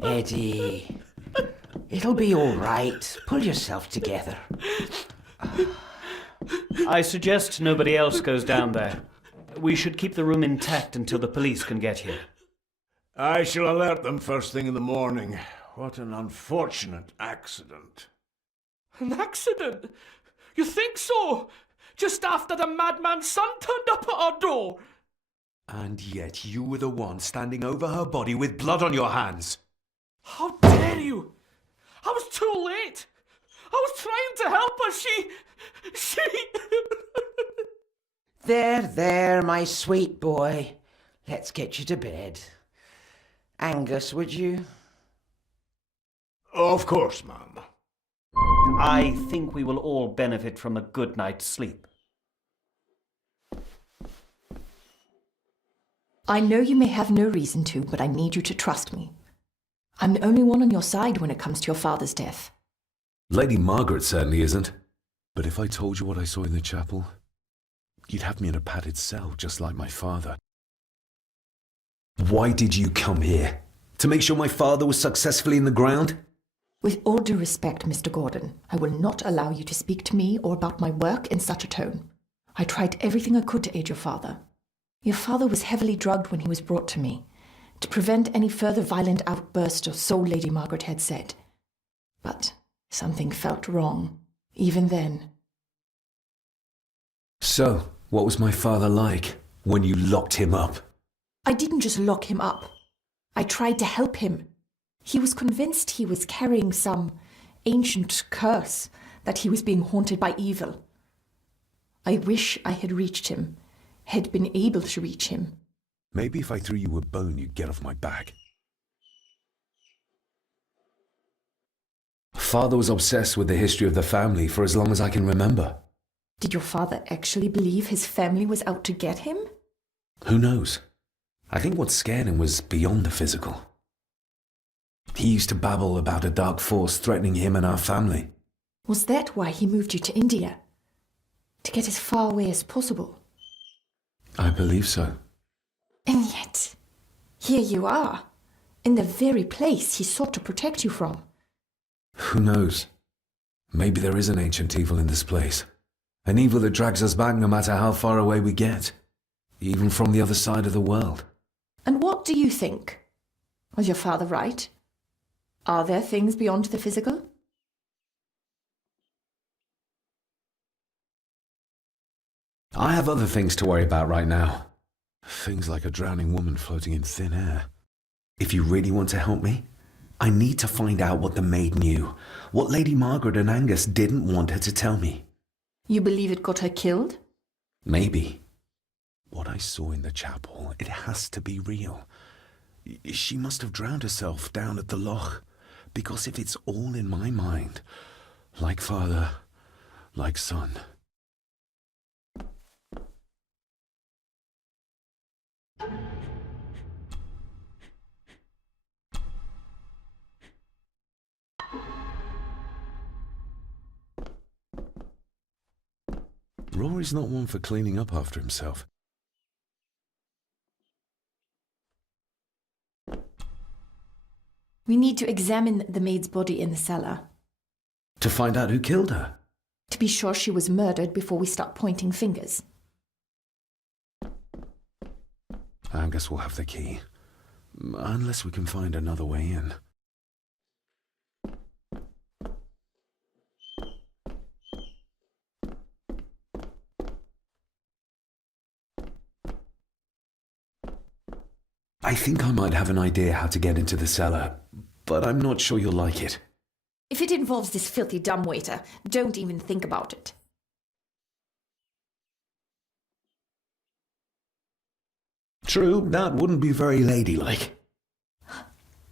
Eddie, it'll be all right. Pull yourself together. I suggest nobody else goes down there. We should keep the room intact until the police can get here. I shall alert them first thing in the morning. What an unfortunate accident. An accident? You think so? Just after the madman's son turned up at our door. And yet you were the one standing over her body with blood on your hands. How dare you? I was too late. I was trying to help her. She... There, my sweet boy. Let's get you to bed. Angus, would you? Of course, ma'am. I think we will all benefit from a good night's sleep. I know you may have no reason to, but I need you to trust me. I'm the only one on your side when it comes to your father's death. Lady Margaret certainly isn't. But if I told you what I saw in the chapel, you'd have me in a padded cell, just like my father. Why did you come here? To make sure my father was successfully in the ground? With all due respect, Mr. Gordon, I will not allow you to speak to me or about my work in such a tone. I tried everything I could to aid your father. Your father was heavily drugged when he was brought to me, to prevent any further violent outburst, or so Lady Margaret had said. But something felt wrong, even then. So, what was my father like when you locked him up? I didn't just lock him up. I tried to help him. He was convinced he was carrying some ancient curse, that he was being haunted by evil. I wish I had reached him, had been able to reach him. Maybe if I threw you a bone, you'd get off my back. Father was obsessed with the history of the family for as long as I can remember. Did your father actually believe his family was out to get him? Who knows? I think what scared him was beyond the physical. He used to babble about a dark force threatening him and our family. Was that why he moved you to India? To get as far away as possible? I believe so. And yet, here you are, in the very place he sought to protect you from. Who knows? Maybe there is an ancient evil in this place. An evil that drags us back no matter how far away we get. Even from the other side of the world. And what do you think? Was your father right? Are there things beyond the physical? I have other things to worry about right now. Things like a drowning woman floating in thin air. If you really want to help me, I need to find out what the maid knew. What Lady Margaret and Angus didn't want her to tell me. You believe it got her killed? Maybe. What I saw in the chapel, it has to be real. She must have drowned herself down at the loch. Because if it's all in my mind, like father, like son. Rory's not one for cleaning up after himself. We need to examine the maid's body in the cellar. To find out who killed her? To be sure she was murdered before we start pointing fingers. Angus will have the key. Unless we can find another way in. I think I might have an idea how to get into the cellar, but I'm not sure you'll like it. If it involves this filthy dumbwaiter, don't even think about it. True, that wouldn't be very ladylike.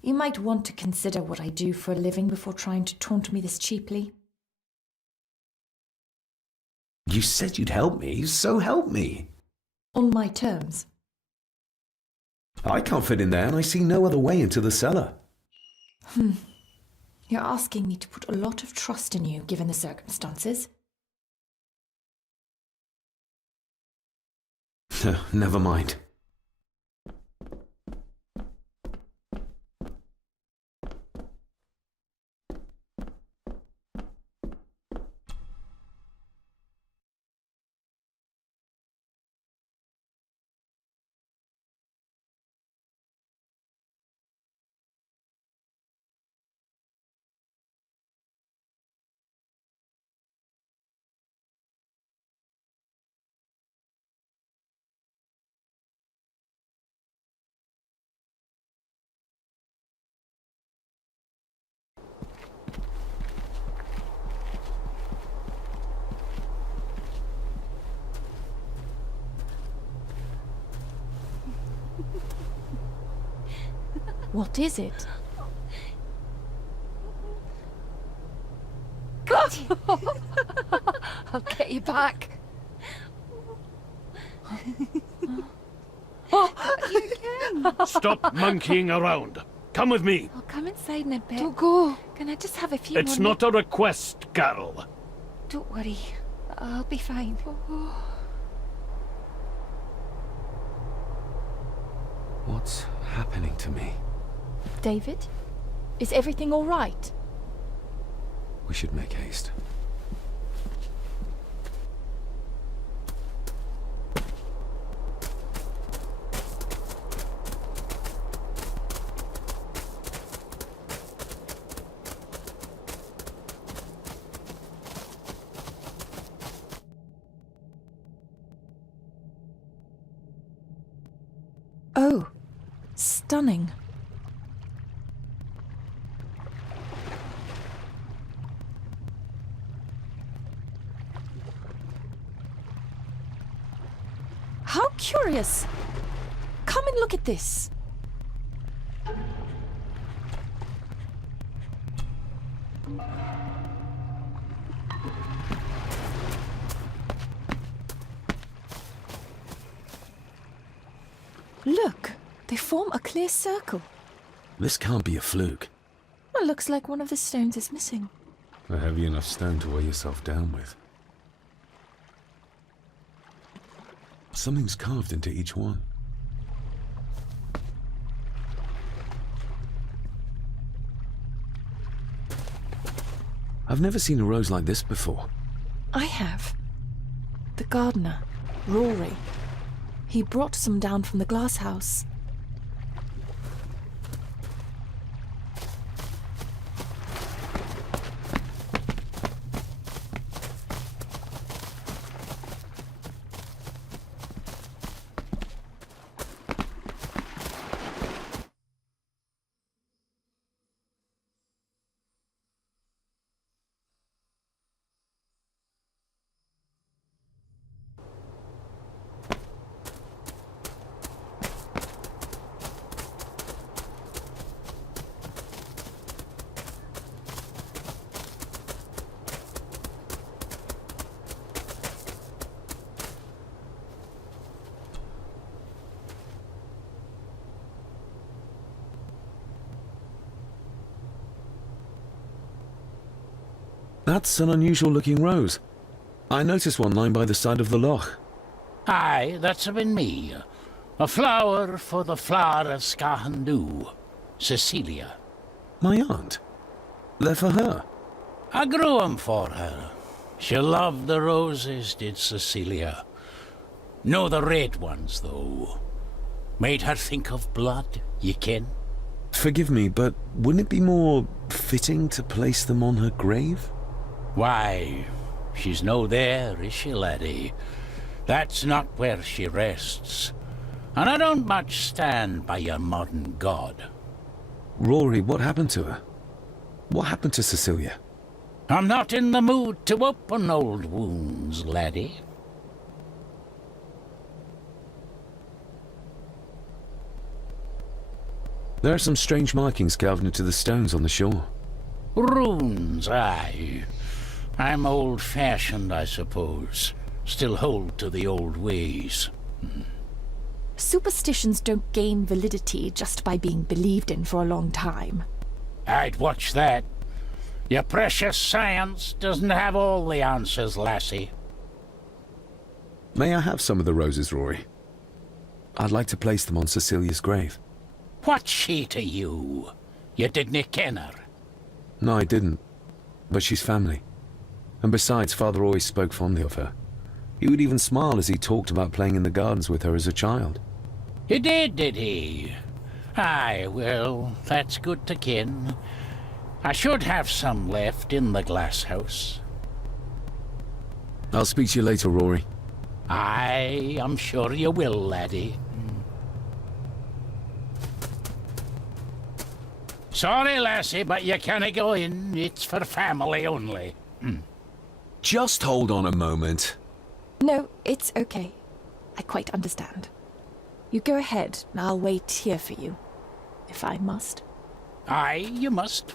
You might want to consider what I do for a living before trying to taunt me this cheaply. You said you'd help me, so help me. On my terms. I can't fit in there, and I see no other way into the cellar. You're asking me to put a lot of trust in you, given the circumstances. Never mind. What is it? I'll get you back. Stop monkeying around. Come with me. I'll come inside in a bit. Don't go. Can I just have a few It's more not a request, Carol. Don't worry. I'll be fine. What's happening to me? David? Is everything all right? We should make haste. Oh, stunning. How curious! Come and look at this. Look, they form a clear circle. This can't be a fluke. Well, looks like one of the stones is missing. A heavy enough stone to weigh yourself down with. Something's carved into each one. I've never seen a rose like this before. I have. The gardener, Rory. He brought some down from the glass house. That's an unusual looking rose. I noticed one lying by the side of the loch. Aye, that's been me. A flower for the flower of Scahandoo, Cecilia. My aunt. They're for her. I grew 'em for her. She loved the roses, did Cecilia. No the red ones, though. Made her think of blood, ye ken. Forgive me, but wouldn't it be more fitting to place them on her grave? Why, she's no there, is she, laddie? That's not where she rests. And I don't much stand by your modern god. Rory, what happened to her? What happened to Cecilia? I'm not in the mood to open old wounds, laddie. There are some strange markings carved into the stones on the shore. Runes, aye. I'm old-fashioned, I suppose. Still hold to the old ways. Superstitions don't gain validity just by being believed in for a long time. I'd watch that. Your precious science doesn't have all the answers, lassie. May I have some of the roses, Rory? I'd like to place them on Cecilia's grave. What's she to you? You didn't ken her. No, I didn't. But she's family. And besides, Father always spoke fondly of her. He would even smile as he talked about playing in the gardens with her as a child. He did he? Aye, well, that's good to ken. I should have some left in the glass house. I'll speak to you later, Rory. Aye, I'm sure you will, laddie. Sorry, lassie, but you can't go in. It's for family only. Just hold on a moment. No, it's okay. I quite understand. You go ahead, and I'll wait here for you, if I must. Aye, you must.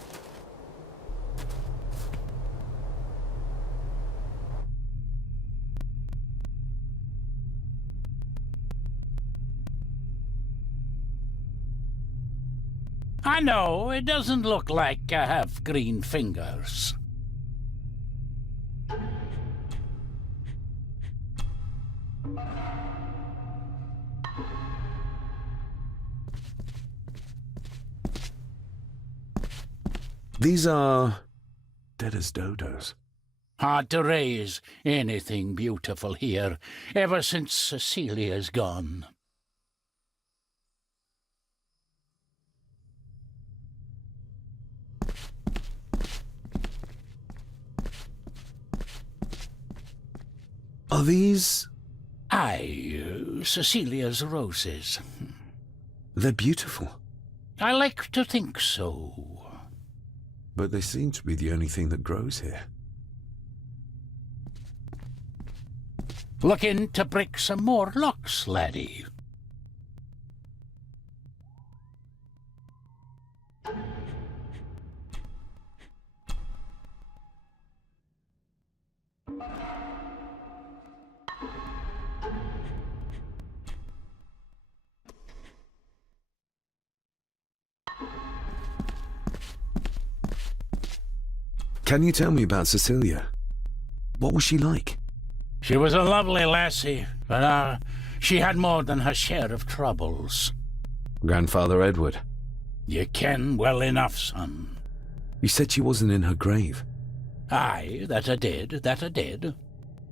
I know, it doesn't look like I have green fingers. These are dead as dodos. Hard to raise anything beautiful here, ever since Cecilia's gone. Are these... Aye, Cecilia's roses. They're beautiful. I like to think so. But they seem to be the only thing that grows here. Looking to break some more locks, laddie. Can you tell me about Cecilia? What was she like? She was a lovely lassie, but she had more than her share of troubles. Grandfather Edward. You ken well enough, son. You said she wasn't in her grave. Aye, that I did.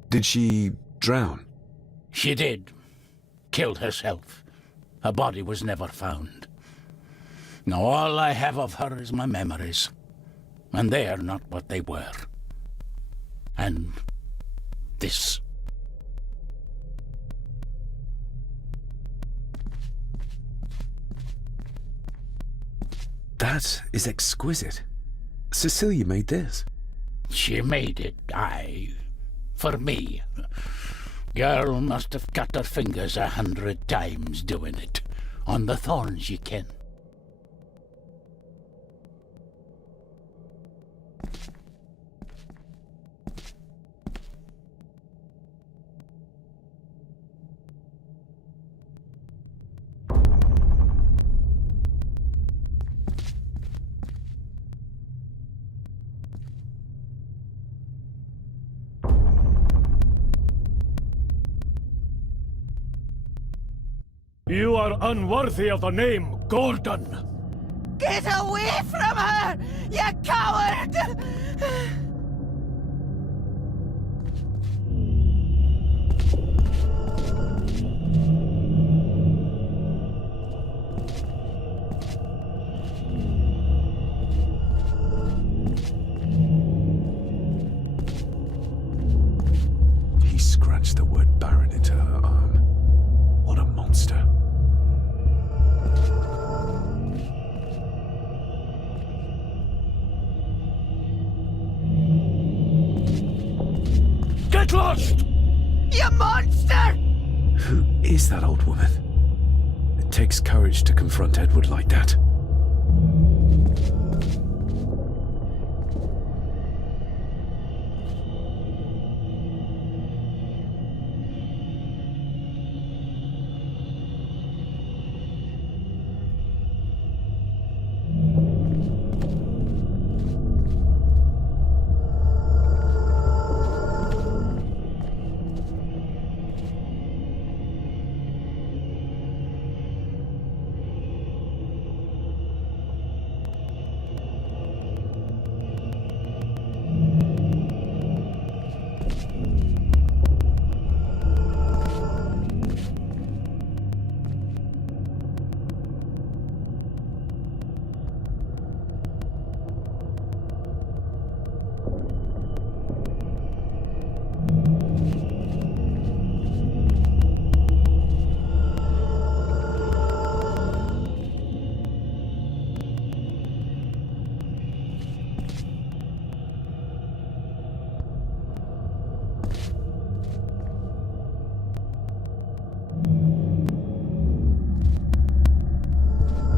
Did she drown? She did. Killed herself. Her body was never found. Now all I have of her is my memories. And they are not what they were. And this. That is exquisite. Cecilia made this. She made it, aye. For me. Girl must have cut her fingers 100 times doing it. On the thorns, ye ken. You are unworthy of the name Gordon. Get away from her, you coward! He scratched the word Baron into her arm. What a monster. Get lost! You monster! Who is that old woman? It takes courage to confront Edward like that.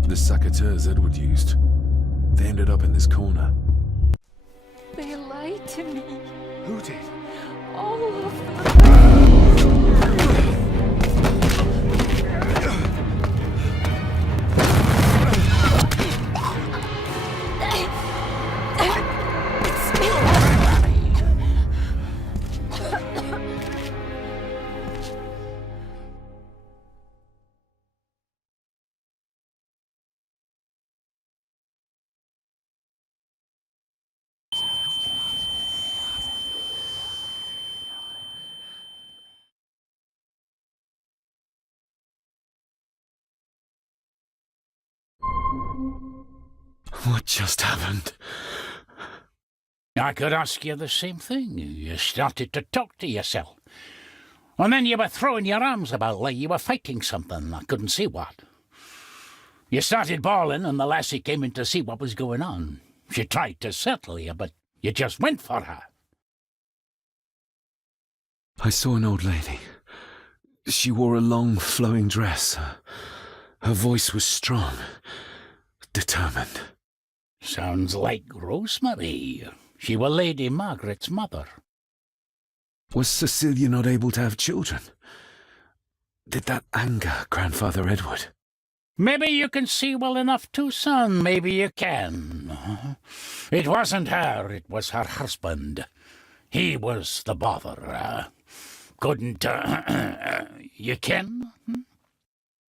The saboteurs Edward used. They ended up in this corner. They lied to me. Who did? All of them. What just happened? I could ask you the same thing. You started to talk to yourself. And then you were throwing your arms about like you were fighting something. I couldn't see what. You started bawling and the lassie came in to see what was going on. She tried to settle you, but you just went for her. I saw an old lady. She wore a long, flowing dress. Her voice was strong, determined. Sounds like Rosemary. She were Lady Margaret's mother. Was Cecilia not able to have children? Did that anger Grandfather Edward? Maybe you can see well enough too, son. Maybe you can. It wasn't her, it was her husband. He was the bother. Couldn't, you ken?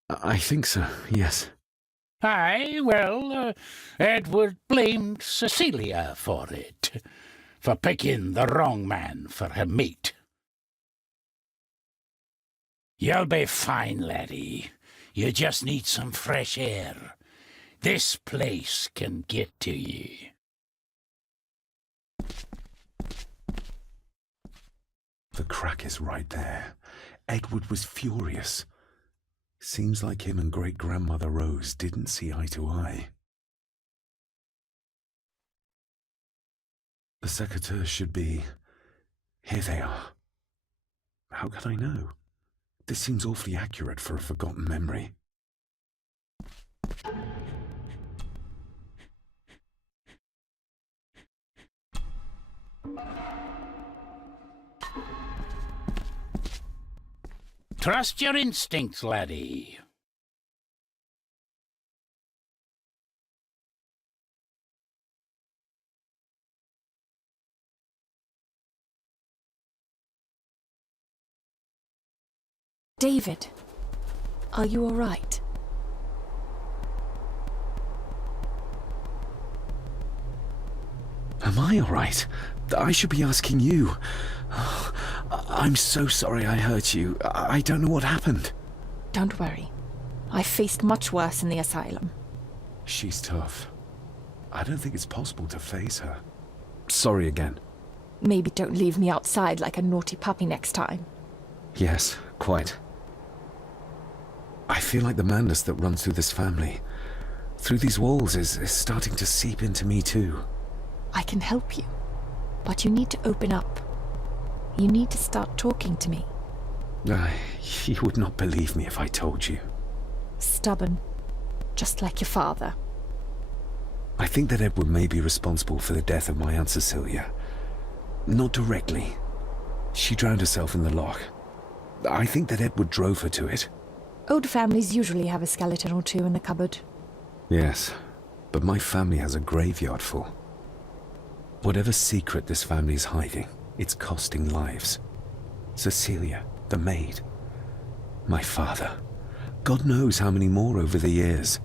I think so, yes. Aye, well, Edward blamed Cecilia for it, for picking the wrong man for her mate. You'll be fine, laddie. You just need some fresh air. This place can get to ye. The crack is right there. Edward was furious. Seems like him and great-grandmother Rose didn't see eye to eye. The secateurs should be... Here they are. How could I know? This seems awfully accurate for a forgotten memory. Trust your instincts, laddie. David, are you all right? Am I all right? I should be asking you. I'm so sorry I hurt you. I don't know what happened. Don't worry. I faced much worse in the asylum. She's tough. I don't think it's possible to face her. Sorry again. Maybe don't leave me outside like a naughty puppy next time. Yes, quite. I feel like the madness that runs through this family, through these walls, is starting to seep into me too. I can help you, but you need to open up. You need to start talking to me. You would not believe me if I told you. Stubborn, just like your father. I think that Edward may be responsible for the death of my Aunt Cecilia. Not directly. She drowned herself in the loch. I think that Edward drove her to it. Old families usually have a skeleton or two in the cupboard. Yes, but my family has a graveyard full. Whatever secret this family is hiding, it's costing lives. Cecilia, the maid. My father. God knows how many more over the years.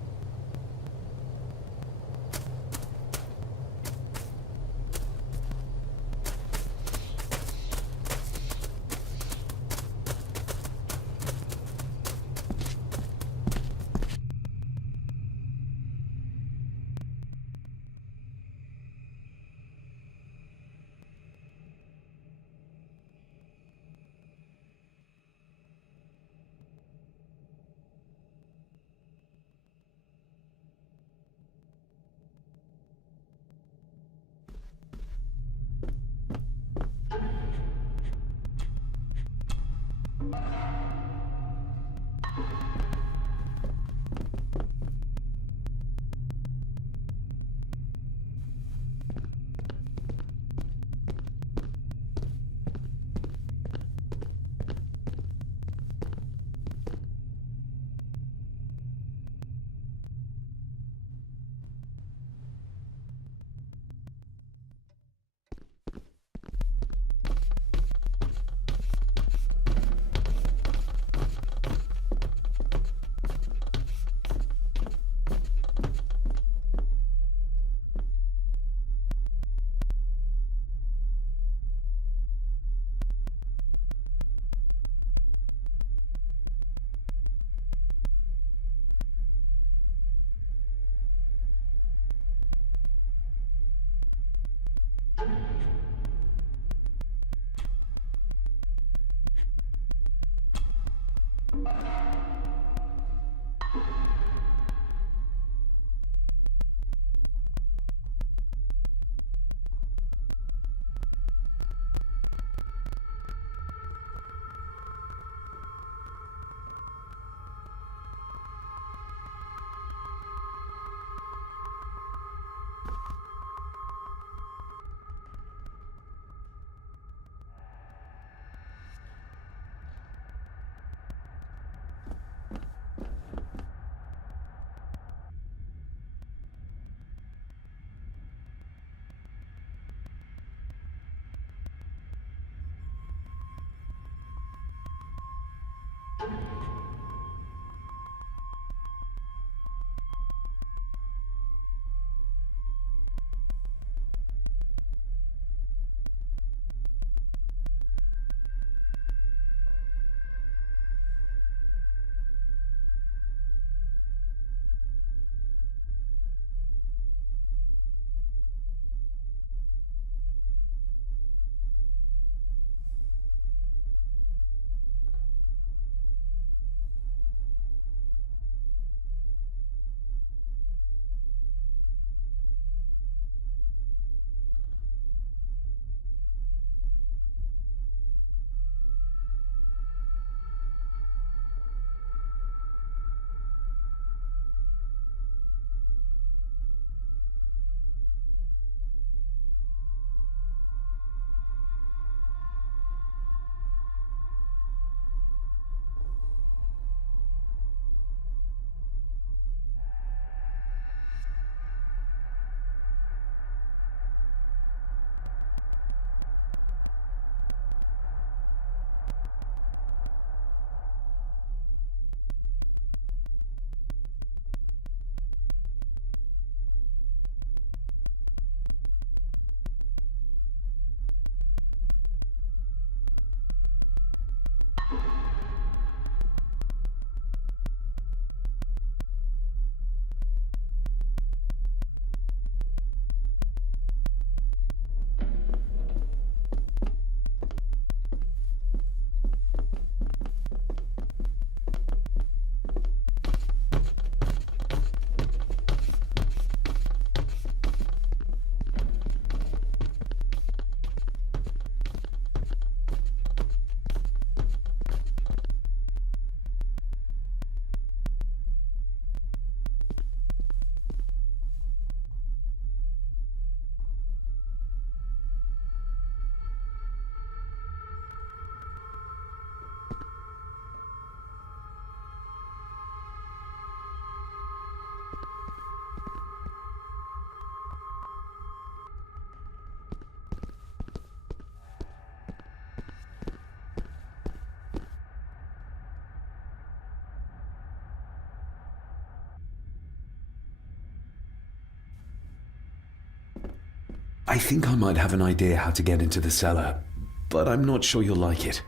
I think I might have an idea how to get into the cellar, but I'm not sure you'll like it.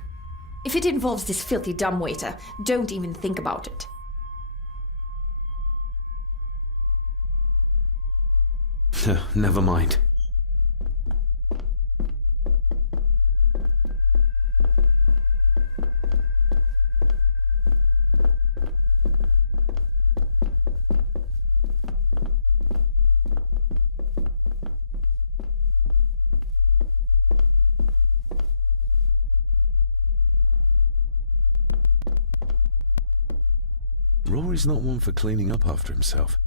If it involves this filthy dumbwaiter, don't even think about it. Never mind. Rory's not one for cleaning up after himself.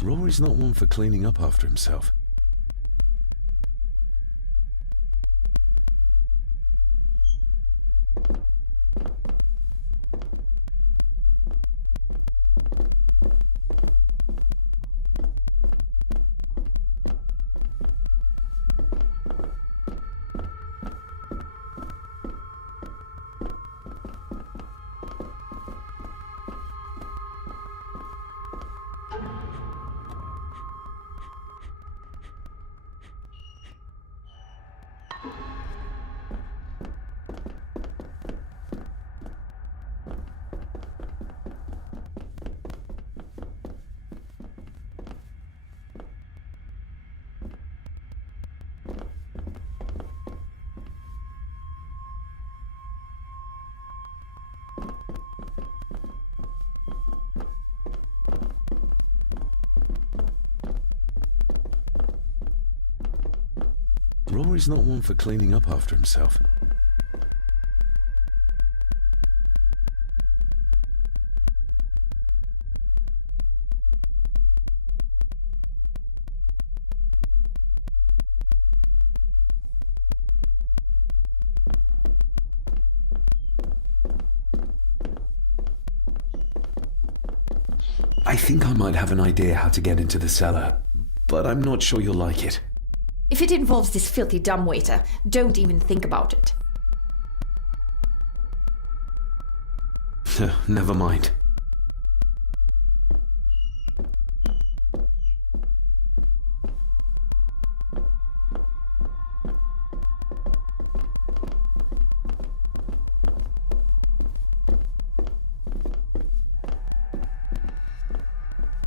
Rory's not one for cleaning up after himself. Rory's not one for cleaning up after himself. I think I might have an idea how to get into the cellar, but I'm not sure you'll like it. If it involves this filthy dumbwaiter, don't even think about it. Never mind.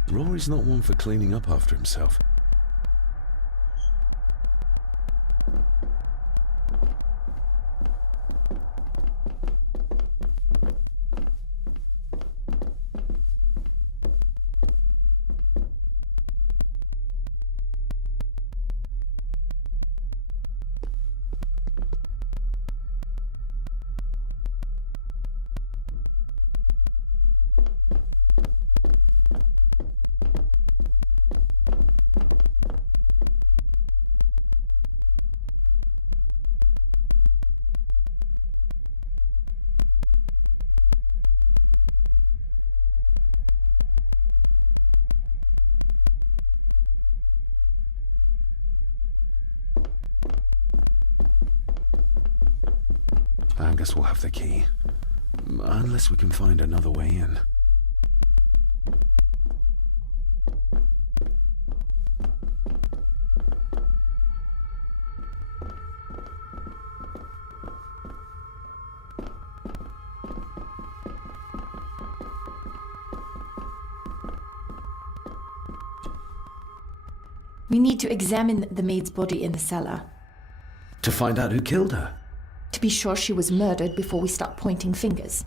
Rory's not one for cleaning up after himself. I guess we'll have the key. Unless we can find another way in. We need to examine the maid's body in the cellar. To find out who killed her? To be sure she was murdered before we start pointing fingers.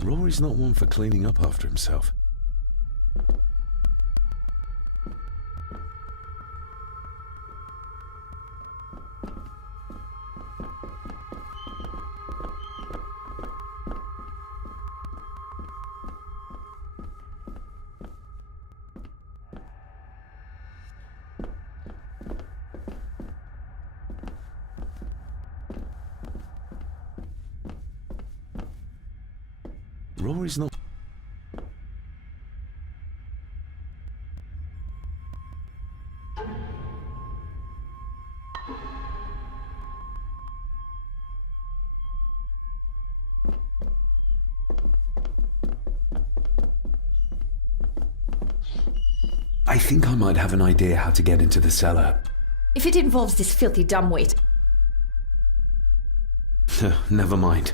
Rory's not one for cleaning up after himself. Rory's not... I think I might have an idea how to get into the cellar. If it involves this filthy dumbweight... Never mind.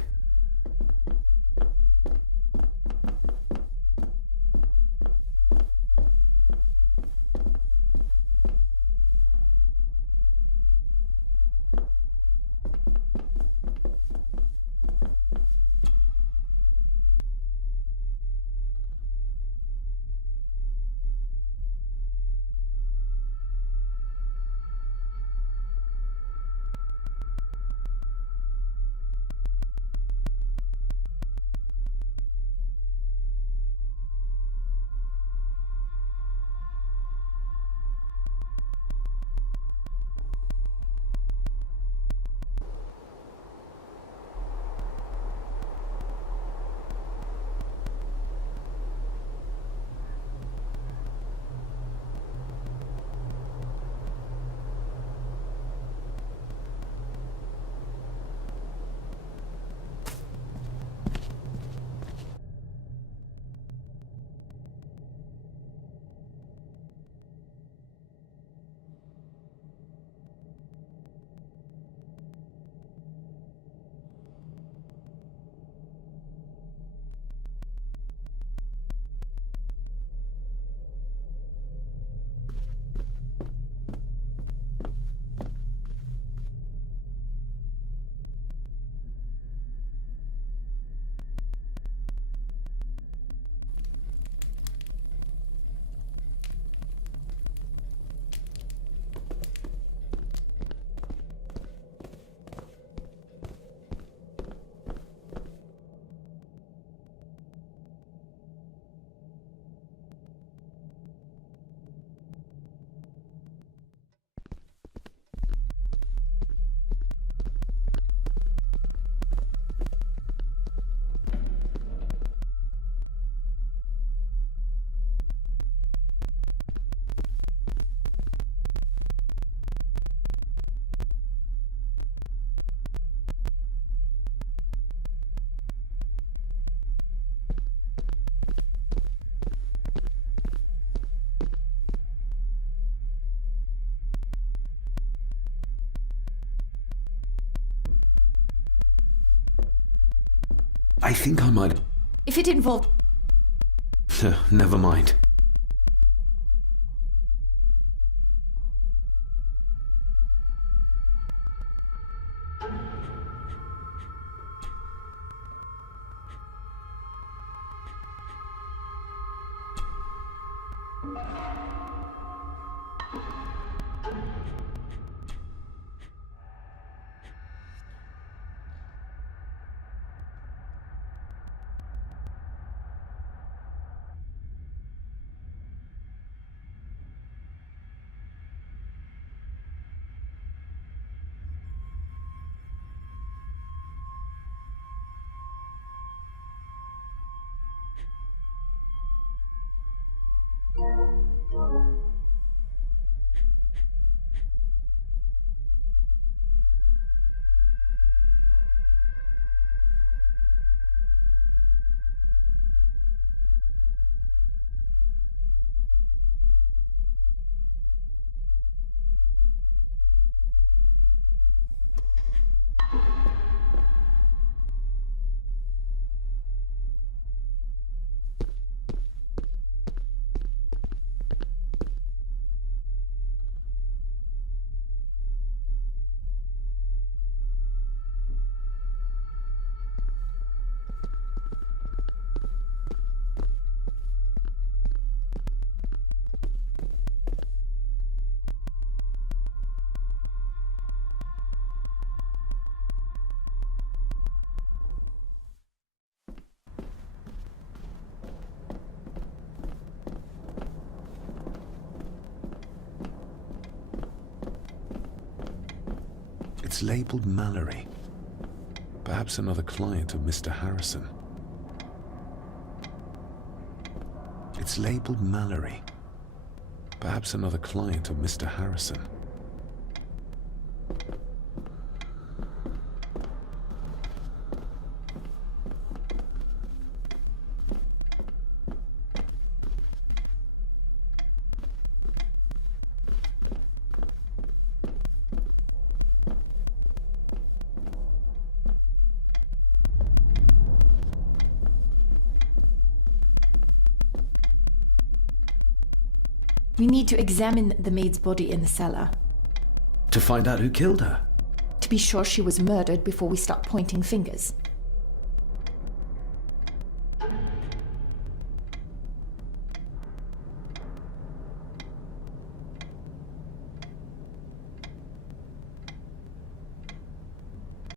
I think I might... If it involved... Never mind. It's labeled Mallory. Perhaps another client of Mr. Harrison. It's labeled Mallory. Perhaps another client of Mr. Harrison. We need to examine the maid's body in the cellar. To find out who killed her? To be sure she was murdered before we start pointing fingers.